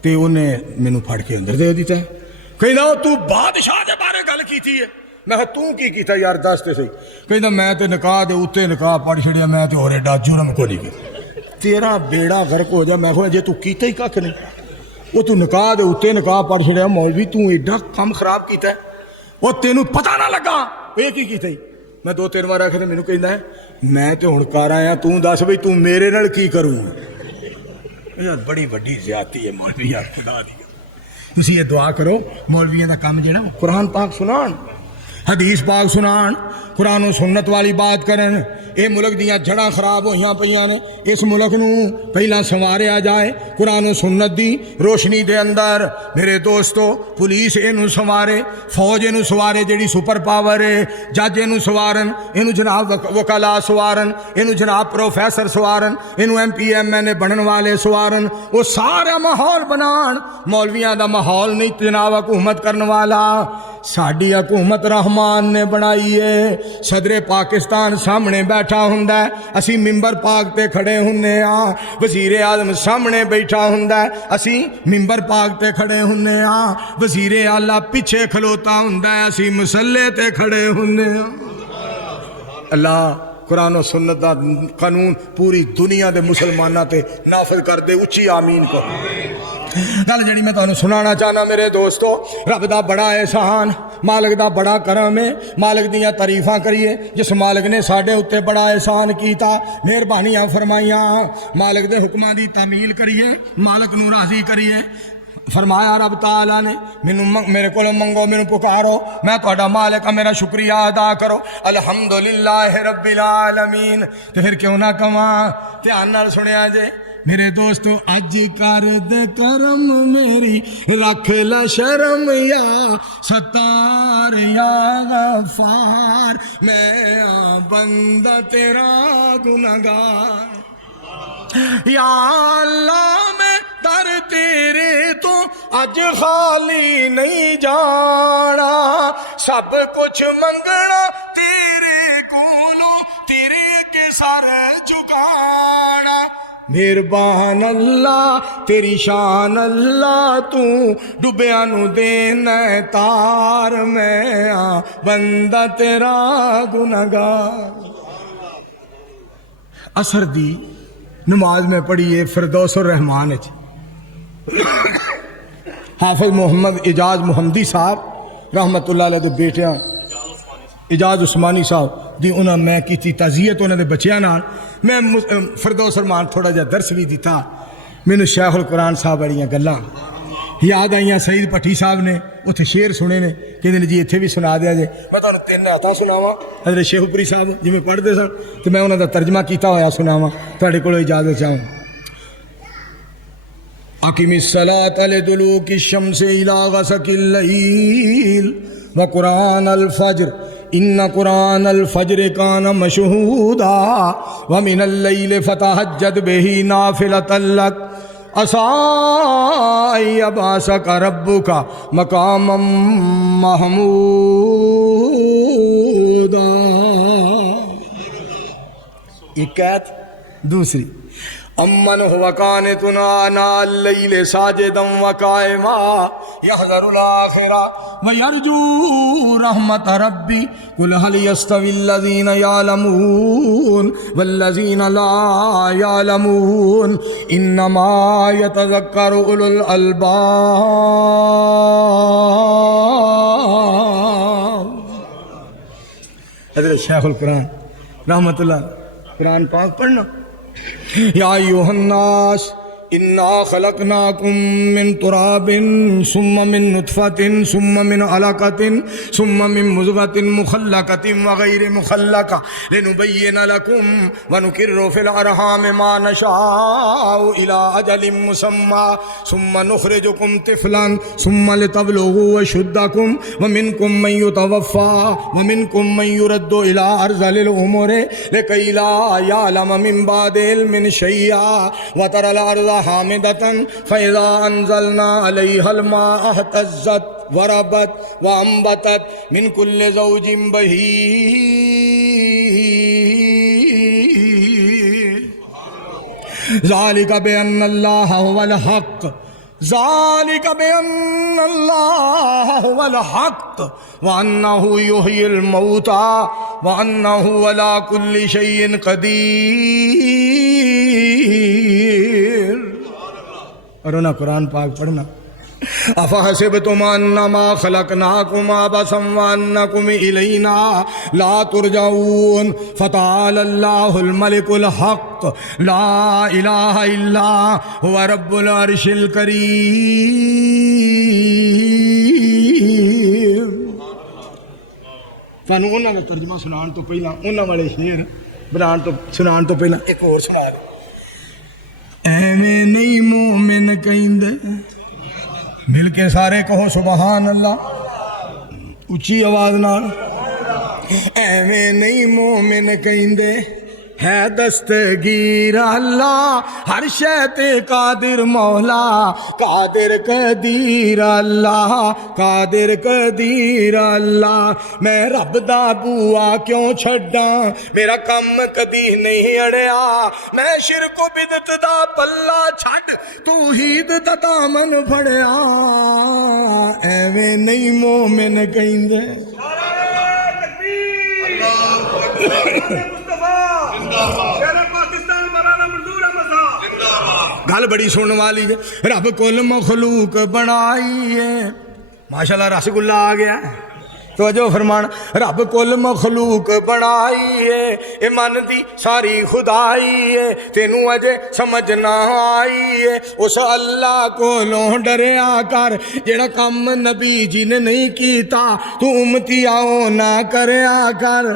तो उन्हें मैनू फड़ के अंदर दे दिता। कहना तू बादशाह के बारे गल की है। मैं कहा तू की कीता यार दस तो सही। कहना मैं तो निकाह दे उत्ते निकाह पढ़ छड़िया, मैं तो होर एडा जुर्म को नहीं किया। तेरा बेड़ा गर्क हो जा। मैं कहा जे तू कीता ही कख नहीं, वो तू निकाह दे उत्ते निकाह पढ़ छड़िया, मौलवी तू एडा काम खराब किया है, वो तेनू पता ना लगा ये की कीता ही। मैं 2-3 बार आखे तो मैनू कहना है मैं तो हुण कर आया, तू दस बई तू मेरे नाल की करू। यार बड़ी वड्डी ज्यादती है मौलवी यार, खुदा दी। तुसीं ये दुआ करो मौलवियों का काम जो कुरान पाक सुनान, हदीस पाक सुनान, कुरान और सुन्नत वाली बात करन। ये मुल्क दियाँ जड़ां खराब होईयां पईयां ने, इस मुल्क नूं पहला संवारिया जाए कुरान और सुन्नत दी रोशनी दे अंदर। मेरे दोस्तों पुलिस इनू संवारे, फौज इनू संवारे जिहड़ी सुपर पावर है, जज इनू संवारन, इनू जनाब वकला संवारन, इनू जनाब प्रोफैसर संवारन, इनू MP MNA बनने वाले संवारन, वो सारा माहौल बनान। मौलवियां दा माहौल नहीं जनाब हुकूमत करने वाला, साडी हुकूमत रहमान ने बनाई है। सदरे पाकिस्तान सामने बैठा हुंदा है, असी मिंबर पाक ते खड़े हुन्ने आ। वजीर आजम सामने बैठा हुंदा है, असी मिंबर पाक ते खड़े हुन्ने आ। वजीर आला पिछे खलोता हुंदा है, असी मुसल्ले ते खड़े हुन्ने आ। अल्लाह कुरान और सुन्नत दा कानून पूरी दुनिया के मुसलमानों ते नाफिज कर दे। उच्ची आमीन को गल जी मैं तुहानू सुनाना चाहना मेरे दोस्तों, रब दा बड़ा एहसान, मालिक दा बड़ा करम है। मालिक दियां तारीफां करिए जिस मालिक ने साडे उत्ते बड़ा एहसान कीता, मेहरबानियां फरमाइयां। मालिक दे हुक्मां दी तामील करिए, मालिक नू राजी करिए। फरमाया रब ताला ने मैनू मेरे को मंगो, मैनू पुकारो, मैं तुहाडा मालिक मेरा शुक्रिया अदा करो। अल्हम्दुलिल्लाह रब्बिल आलमीन। तो फिर क्यों ना कवां, ध्यान नाल सुनिया जे मेरे दोस्तों, अज कर दे करम मेरी रख ला शर्म या सतार या गफार, मैं आ बंदा तेरा गुनहगार। या अल्लाह मैं दर तेरे तो अज खाली नहीं जाना, सब कुछ मंगना तेरे कोलों, तेरे के सर झुकाना। मेहरबान अल्लाह तेरी शान अल्लाह, तू डुबिया नू देना तार, मैं आ बंदा तेरा गुनहगार। असर दी नमाज में पढ़ी है फिरदौसुर रहमान। हाफिज मोहम्मद एजाज मुहम्मदी साहब रहमतुल्लाह अलैह दे बेटियां एजाज उस्मानी साहब दी उन्हें मैं की ताज़ियत उन्होंने बच्चों नाल। मैं फिरदौस रहमान थोड़ा जहा दर्स भी दिता। मैनू शेखुल कुरान साहब वालियां गल्लां याद आईयां। सईद भट्टी साहब ने उत्थे शेर सुने ने, कहते जी इत्थे भी सुना दिया जे। मैं तुहानू 3 आयतां सुनावां, हज़रत शेखपुरी साहब जिवें पढ़ते सन तो मैं उन्होंने तर्जमा किया होया सुनावां, तुहाडे कोलों इजाजत चाहूँ। अक़िमिस्सलात लिदुलूकी शम्सि इला गसक़िल लैल व कुरान अल फज्र इन्ना कुरान अल फज्र कान मशहूदा व मिनल लैल फतहज्जद बिही नाफिलतन लक असा अय्यबअसक रब्बुका मकामम महमूदा। एक आयत दूसरी अम्मन हुवा कानितुन आनाल लैल साजिदन व काइमा यहज़रुल आखिरा व यरजू रहमत रब्बी कुल हल यस्तविल लज़ीना यअलमून वल्लज़ीना ला यअलमून इन्नमा यतज़क्करु उलुल अलबाब। हज़रत शेखुल कुरान रहमतुल्लाह कुरान पाक पढ़ना। या अय्युहन्नास इन्ना खलकनाकुम मिन तुराबिन सुम्मा मिन नुतफतिन सुम्मा मिन अलकतिन सुम्मा मिन मुज़गतिन मुखल्लकतिन व गैरि मुखल्लका लिनुबय्यिन लकुम व नुकिर्रु फिल अरहाम मा नशाउ इला अजलिम मुसम्मा सुम्मा नुखरिजुकुम तिफलन सुम्मा लितबलुगु अशुद्दकुम व मिनकुम मन युतवफ़्फ़ा व मिनकुम मन युरद्दु इला अर्ज़लिल उमूरि लिकै ला यअलम मिन बादि इल्मिन शैय्या व तरल अर्ज़ हामिदतन फ़इज़ा अंज़लना अलैहल माअ इह्तज़्ज़त वरबत व अंबतत मिन कुल्लि ज़ौजिन बहीज ज़ालिका बिअन्नल्लाह हुवल हक़ ज़ालिका बिअन्नल्लाह हुवल हक़ व अन्नहु युह्यिल मौता व अन्नहु अला कुल्लि शैइन क़दीर। और ना कुरान पाक पढ़ना। अफ़हसिबतुम अन्नमा खलक़नाकुम अबसन व अन्नकुम इलैना ला तुरजऊन फ़तआलल्लाहुल मलिकुल हक़ ला इलाहा इल्ला हुवा रब्बुल अर्शिल करीम। तुहानू उन्हां दा तर्जमा सुनाउण तो पहला उन्हां वाले शेर बनाउण तो सुनाउण तो पहला एक होर सुना दे। एवें नहीं मोमिन कहिंदे मिल के सारे कहो सुबहान अल्लाह उच्ची आवाज नाल। एवें नहीं मोमिन कहिंदे है दस्तगीर अल्लाह हर शै ते कादिर मौला कादिर कदीर अल्लाह कादिर कदीर अल्लाह। मैं रब दा बुआ क्यों छड्डा मेरा कम कदी नहीं अड़िया मैं शिरक बिदत दा पल्ला छड्ड तौहीद दा दामन फड़िया। एवें नहीं मोमिन कहिंदे गल बड़ी सुनने वाली है। रब कुल मखलूक बनाई है माशाल्लाह रसगुल्ला आ गया तो जो फरमान रब कुल मखलूक बनाई है ये मन दी सारी खुदाई है तेनू अजे समझ ना आई है उस अल्लाह कोलों डरिया कर जेड़ा कम नबी जी ने नहीं कीता तू उम्मती आओ ना करया कर।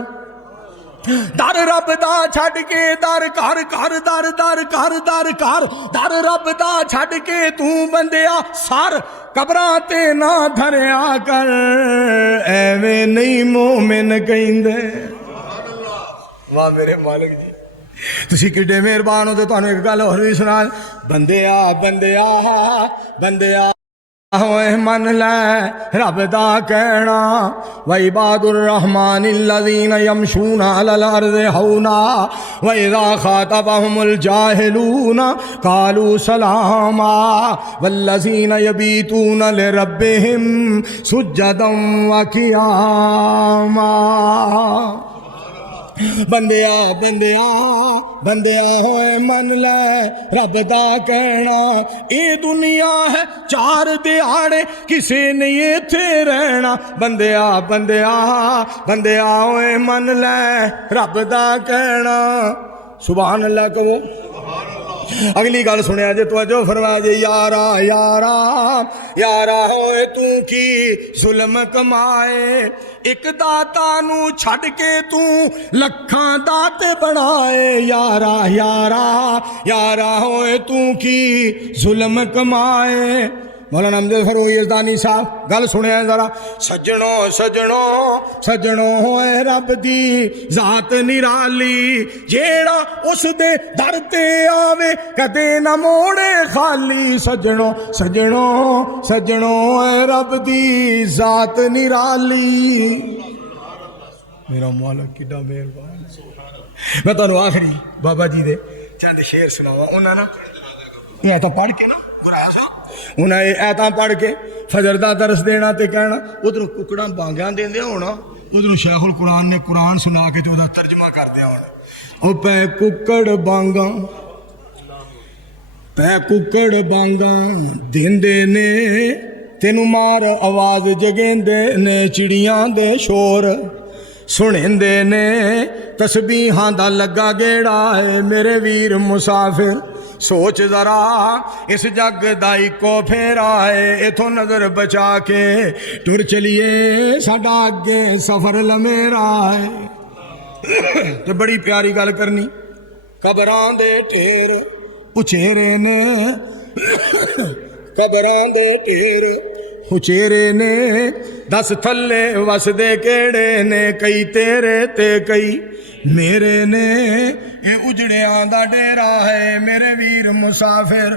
दर रब दा छड़ के दर कर कर दर दर कर दर कर दर रब दा छड़ के तू बंदिया सर कबरां ते ना धरिया कर। एवें नहीं मोमिन कहिंदे। वाह मेरे मालिक जी तुसी किड्डे मेहरबान हो। तो तुहानू एक गल होर भी सुना बंदिया बंदिया बंदिया होए मन लै रब दा कहना व इबादुर रहमानिल्लज़ीना यमशूना अलल अर्ज़ि हौना व इज़ा ख़ातबहुमुल जाहिलूना क़ालू सलामा वल्लज़ीना यबीतूना लिरब्बिहिम सुज्जदन व क़ियामा। बंदिया बंदिया बंदिया होए मन ले रब दा कहना ये दुनिया है चार दिहाड़े किसे नहीं इत्थे रहना। बंदिया बंदिया बंदिया होए मन ले रब दा कहना सुभान अल्लाह कहो। अगली गल सुनिया जे तवज्जो फरमाया जे यारा यारा यारा होए तू की जुल्म कमाए एक दाता नू छड़ के तू लखां दाते बनाए। यारा यारा यारा होए तू की जुल्म कमाए। मौलाना अमजद फरूक यज़दानी साहब गल सुनिया जरा। सजनों सजनों सजनों होए रब दी जात निराली जेड़ा उस दे दर ते आवे कदे न मोड़े खाली। सजनों सजनों सजनों होए रब दी जात निराली। मेरा मालिक किड्डा मेहरबान। मैं तुहानू आखरी बाबा जी दे चंद शेर सुनावा उन्हें ना ये तो पढ़ के ना उन्हें ऐतां पढ़ के फजर का दरस देना तो कहना उधरों कुकड़ा बांग्या देंदे होना उधरों शेखुल कुरान ने कुरान सुना के तो उसका तर्जमा कर दिया होना ओ पै कुकड़ बांगा देंदे ने तेनू मार आवाज जगेंदे ने चिड़ियां दे शोर सुनेंदे ने तस्बीहां दा लगा गेड़ा है मेरे वीर मुसाफिर सोच जरा इस जग दा इको फेरा है इथों नजर बचा के टुर चलिए साडा अगे सफर लमेरा है ते बड़ी प्यारी गल करनी कबरां दे ढेर उचेरे ने कबरां दे ढेर उचेरे ने दस थले वसदे केड़े ने कई तेरे ते कई मेरे ने ये उजड़ियां दा डेरा है मेरे वीर मुसाफिर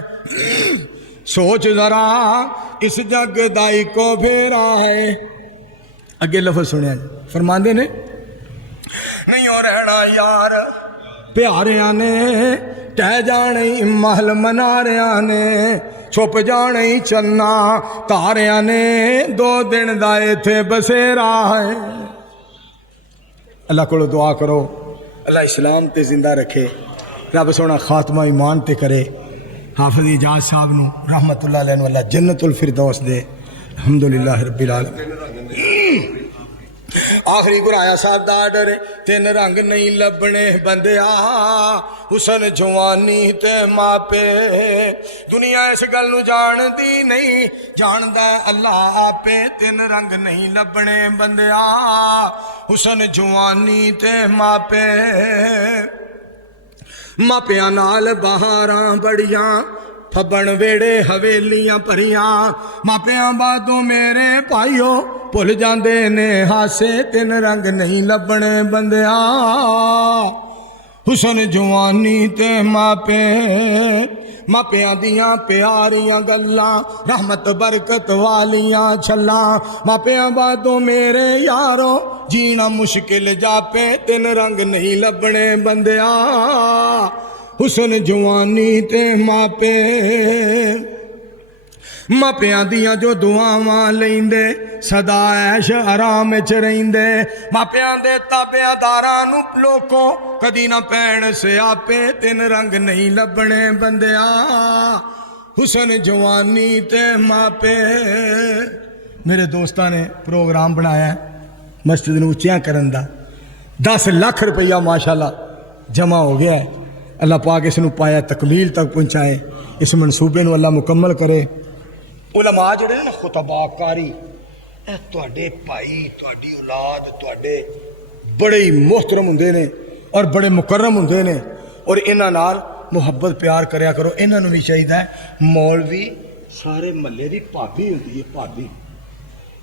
सोच जरा इस जग दा इको फेरा है अगे लफ्ज़ सुनिया फरमांदे ने नहीं हो रहना यार प्यारियां ने टह जाने महल मनारियां ने छुप जाने चन्ना तारियां ने दो दिन दा इत्थे बसेरा है अल्लाह को दुआ करो अल्लाह इस्लाम ते जिंदा रखे रब सोना खात्मा ईमान ते करे हाफिज इजाज साहब नू रहमतुल्लाह अलैह अल्लाह जन्नतुल फिरदौस दे अल्हम्दुलिल्लाह रब्बिल आलमीन आखिरी गुराया साहब दा आर्डर तीन रंग नहीं लभने बंदिया हुसन जवानी ते मापे दुनिया इस गल नू जानदी नहीं जानदा अल्लाह आपे तीन रंग नहीं लभने बंदिया हुसन जवानी ते मापे मापिया नाल बहारां बड़ियां फबन वेड़े हवेलियां भरियां मापिया बादों मेरे भाईओ भुल जाते ने हासे तीन रंग नहीं लभने बंदिया हुसन जवानी ते मापे मापिया दियां प्यारियां गल्लां रहमत बरकत वालियां छल्लां मापिया बादों मेरे यारो जीना मुश्किल जापे तीन रंग नहीं लभने बंदिया हुसन जवानी ते मापे मापिया दियां जो दुआवां लेंदे सदा ऐश आराम च रहिंदे मापिया दे ताबेदारां नू लोको कदी ना पैण सियापे तीन रंग नहीं लभने बंदिया हुसन जवानी ते मापे मेरे दोस्तां ने प्रोग्राम बनाया मस्जिद नू उच्चियां करन दा 10 लाख रुपया माशाअल्लाह जमा हो गया है अल्लाह पाक इस नू पाया तकमील तक पहुँचाए इस मनसूबे नू अल्लाह मुकम्मल करे उलमा जिहड़े ना खुतबाकारी तुहाडे भाई तुहाडी औलाद तुहाडे बड़े ही मोहतरम हुंदे ने और बड़े मुकर्रम हुंदे ने और इन्हां नाल मुहब्बत प्यार करया करो इन्हां नू भी चाहिदा मौलवी सारे महल्ले दी भाभी हुंदी है भाभी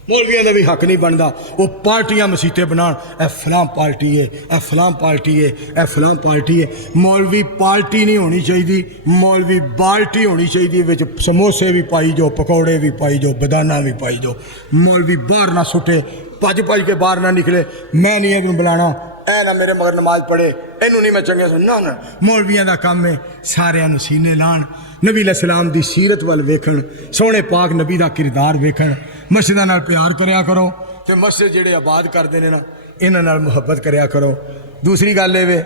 मौलवियों का भी हक नहीं बनता वो पार्टियां मसीते बनान ए फलां पार्टी है ए फलां पार्टी है ए फलां पार्टी है मौलवी पार्टी नहीं होनी चाहिए मौलवी बाल्टी होनी चाहिए विच समोसे भी पाई जो पकौड़े भी पाई जो बदाना भी पाई जो मौलवी बाहर ना सुटे भज भज के बाहर ना निकले मैं नहीं इहनूं बुलाना ऐ ना मेरे मगर नमाज पढ़े इनू नहीं मैं चंगे सुनना ना मौलवियों का काम है सारियां नूं सीने लाण नबी अलैहिस्सलाम दी सीरत वाल वेखण सोहणे पाक नबी दा किरदार वेखण मस्जिदां नाल प्यार करया करो ते मस्जिद जिहड़े आबाद करदे ने ना इन्हां नाल मुहब्बत करया करो दूसरी गल ये वे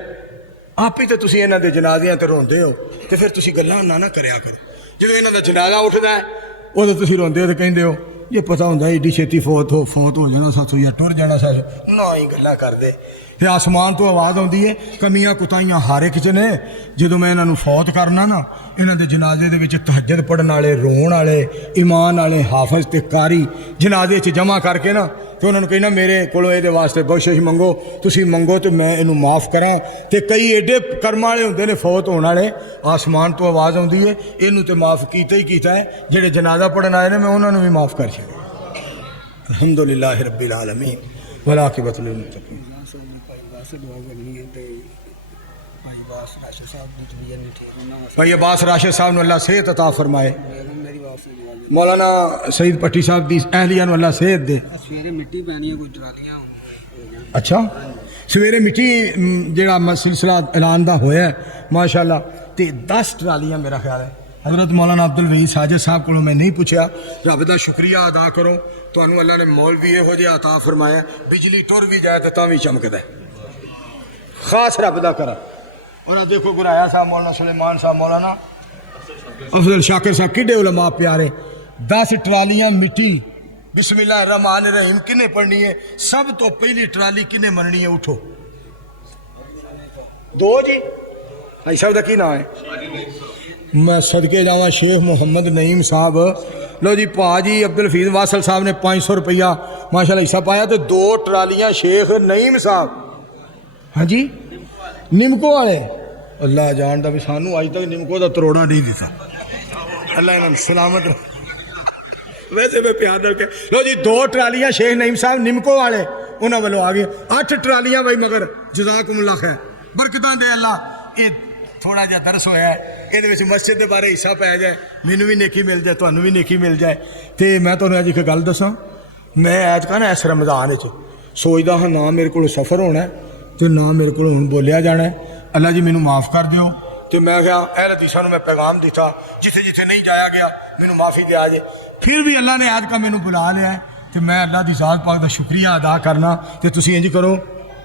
आप ही तो तुसीं इन्हां दे जनाज़ियां ते रोंदे हो ते फिर तुसीं गल्लां ना करया करो जदों इन्हां दा जनाज़ा उठदा है उदों तुसीं रोंदे हो ते कहिंदे हो ये पता होंदा एडी छेती फौत हो जाना साथों या टुर जाना साथ ना ही गल्लां करदे ते आसमान तो आवाज़ आउंदी है कमियां कुताइयां हर एक च ने जदों मैं इन्हां नूं फौत करना ना इन्हां दे जनाजे दे विच तहज्जुद पढ़न वाले रोण वाले ईमान वाले हाफिज ते कारी जनाजे च जमा करके ना तो उन्होंने कहना मेरे कोलों इहदे वास्ते बख्शिश मंगो तुसीं मंगो तो मैं इनू माफ़ करां ते कई एडे कर्म वाले हुंदे ने फौत होने वाले आसमान तो आवाज़ आउंदी है इनू तो माफ़ कीता ही कीता है जिहड़े जनाजा पढ़न आए ने मैं उन्होंने भी माफ़ कर छड्डिया अल्हम्दुलिल्लाह रब्बिल आलमीन वल आक़िबतु लिल मुत्तक़ीन भाई अब्बास राशिद साहब अल्लाह सेहत अता फरमाए मौलाना सईद पट्टी साहब की अहलिया अल्लाह सेहत दे सवेरे मिट्टी पैनी कोई ट्रालियां अच्छा सवेरे मिट्टी जेड़ा सिलसिला ऐलान दा होया माशाअल्लाह तो 10 ट्रालियाँ मेरा ख्याल है। हज़रत मौलाना अब्दुल वहीद साजिद साहब को मैं नहीं पूछा। रब का शुक्रिया अदा करो, तो अल्लाह ने मौल भी यहो जिहा अता फरमाया, बिजली टुर भी जाए तो भी चमकदा है, खास रब का करा। और देखो गुराया साहब, मौलाना सुलेमान साहब, मौलाना अफजल शाकिर साहब, किडे उलमा प्यारे। 10 ट्रालियाँ मिट्टी, बिस्मिल्लाह रहमान रहीम किने पढ़नी है? सब तो पहली ट्राली किने मननी है? उठो 2 जी, भाई साहब का की नाम है? मैं सदके जावा शेख मोहम्मद नईम साहब। लो जी भाजी अब्दुल हफीज वासल साहब ने 500 रुपया माशाल्लाह हिस्सा पाया, तो 2 ट्रालियाँ शेख नईम साहब, हाँ जी निमको वाले। अल्लाह जानता भी सानू अज तक निमको का तरोड़ा नहीं दिता, अल्लाह इन्होंने सलामत रख। वैसे मैं प्यार रखे। लो जी 2 ट्रालियाँ शेख नईम साहब निमको वाले, उन्होंने वालों आ गए 8 ट्रालियाँ भाई, मगर जज़ाकुमुल्लाह खैर, बरकतां दे अल्लाह। ये थोड़ा जहा दरस होया है, ये मस्जिद के बारे हिस्सा पै जाए, मैनू भी नेकी मिल जाए, तुहानू भी नेकी मिल जाए। तो मैं तुहानू अज एक गल दसां, मैं ऐतका ना इस रमज़ान सोचदा हाँ ना मेरे को सफ़र होना है, तो ना मेरे को हुण बोलिया जाना है, अल्लाह जी मैनू माफ़ कर दिओ। तो मैं क्या अहल हदीसां नू मैं पैगाम दिता, जिथे जिथे नहीं जाया गया मैनू माफ़ी दिया जे। फिर भी अल्लाह ने ऐतका मैनू बुला लिया है, तो मैं अल्लाह की ज़ात पाक का शुक्रिया अदा करना। तो तुसीं इंज करो,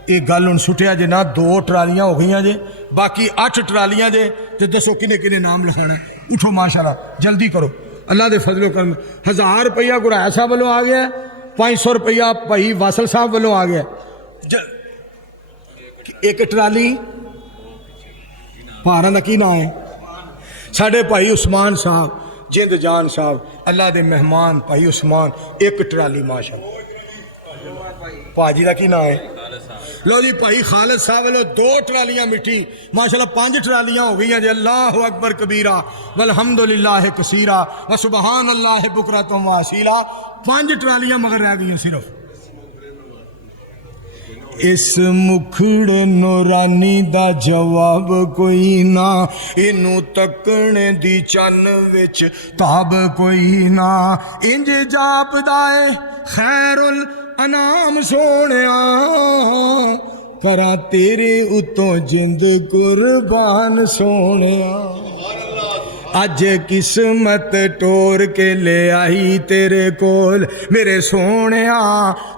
एक गल हुण सुटिया जे ना, 2 ट्रालियाँ हो गई जे, बाकी 8 ट्रालियाँ जे, तो दसो किने किने नाम लिखाना है? उठो माशाल्लाह, जल्दी करो, अल्लाह के फजलो करम। 1000 रुपया गुराया साहब वालों आ गया, 500 रुपया भाई वासल साहब वालों आ गया। एक ट्राली भारां दा की नाम है? साडे भाई उस्मान साहब, जिंद जान साहब, अल्लाह के मेहमान भाई उस्मान, 1 ट्राली माशाल्लाह। भाजी का की नाम है? लो जी भाई खालिद साहब वालों 2 ट्रालियाँ मिट्टी माशाल्लाह, 5 ट्रालियाँ हो गई जी। अल्लाहु अकबर कबीरा वल्हम्दुलिल्लाह कसीरा व सुबहान अल्लाह बुकरतुम व असीला। 5 ट्रालियाँ मगर रह गई सिर्फ। इस मुखड़े नूरानी दा जवाब कोई ना, इनू तकने दी चन विच ताब कोई ना। इंज जापदा है खैरुल अनाम सोनिया, करा तेरे उतों जिंद कुर्बान सोनिया। अज किस्मत टोर के ले आई तेरे कोल, मेरे सोनिया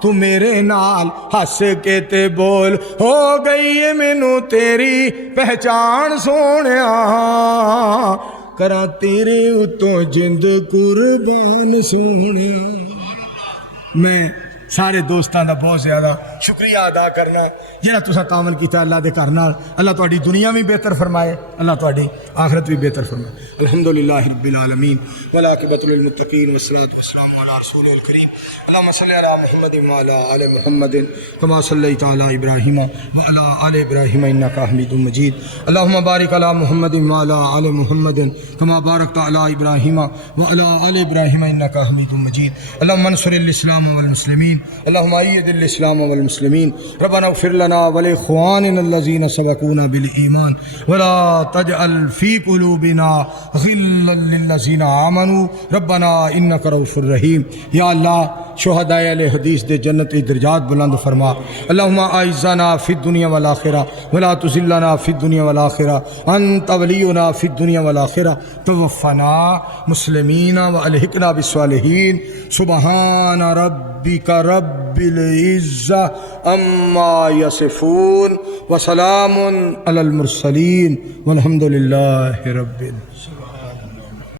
तू मेरे नाल हस के ते बोल। हो गई है मैनू तेरी पहचान सोनिया, करा तेरे उतों जिंद कुर्बान सोनिया। मैं सारे दोस्तों का बहुत ज़्यादा शुक्रिया अदा करना जिन्हें तुसा तामन किया अल्लाह के घर नाल। अल्लाह तुहाडी दुनिया भी बेहतर फरमाए, अल्लाह तुहाडी आखिरत भी बेहतर फरमाए। अल्हम्दुलिल्लाह रब्बिल आलमीन वल आक़िबतु लिल मुत्तक़ीन वस्सलातु वस्सलामु अला रसूलिल करीम। अल्लाहुम्मा सल्लि अला मुहम्मदिन व अला आलि मुहम्मदिन कमा सल्लैता अला इब्राहीम व अला आलि इब्राहीम इन्नका हमीदुम मजीद। अल्लाहुम्मा बारिक अला मुहम्मदिन व अला आलि मुहम्मदिन कमा बारकता अला इब्राहीम व अला आलि इब्राहीम इन्नका हमीदुम मजीद। अल्लाहुम्मा अन्सुरिल इस्लाम वल मुस्लिमीन, अल्लाहुम्मा अय्यिदिल इस्लाम वल मुस्लिमीन, रब्बना इग़फिर लना व लिइख़्वानिना अल्लज़ीना सबक़ूना बिल ईमान व ला तजअल फ़ी क़ुलूबिना ग़िल्लन लिल्लज़ीना आमनू रब्बना इन्नका रऊफ़ुर रहीम। या अल्लाह शुहदाए अहले हदीस दे जन्नती दर्जात बुलंद फरमा। अल्लाहुम्मा आइज़्ज़ना फ़िद दुनिया वल आखिरा व ला तुज़िल्लना फ़िद दुनिया वल आखिरा, अंत वलियुना फ़िद दुनिया वल आखिरा, तवफ़्फ़ना मुस्लिमीना व अलहिक़ना बिस्सालिहीन। सुब्हान रब्बिका रब्बिल इज़्ज़ा अम्मा यसिफ़ून व सलामुन अलल मुरसलीन वल्हम्दुलिल्लाहि रब्बिल।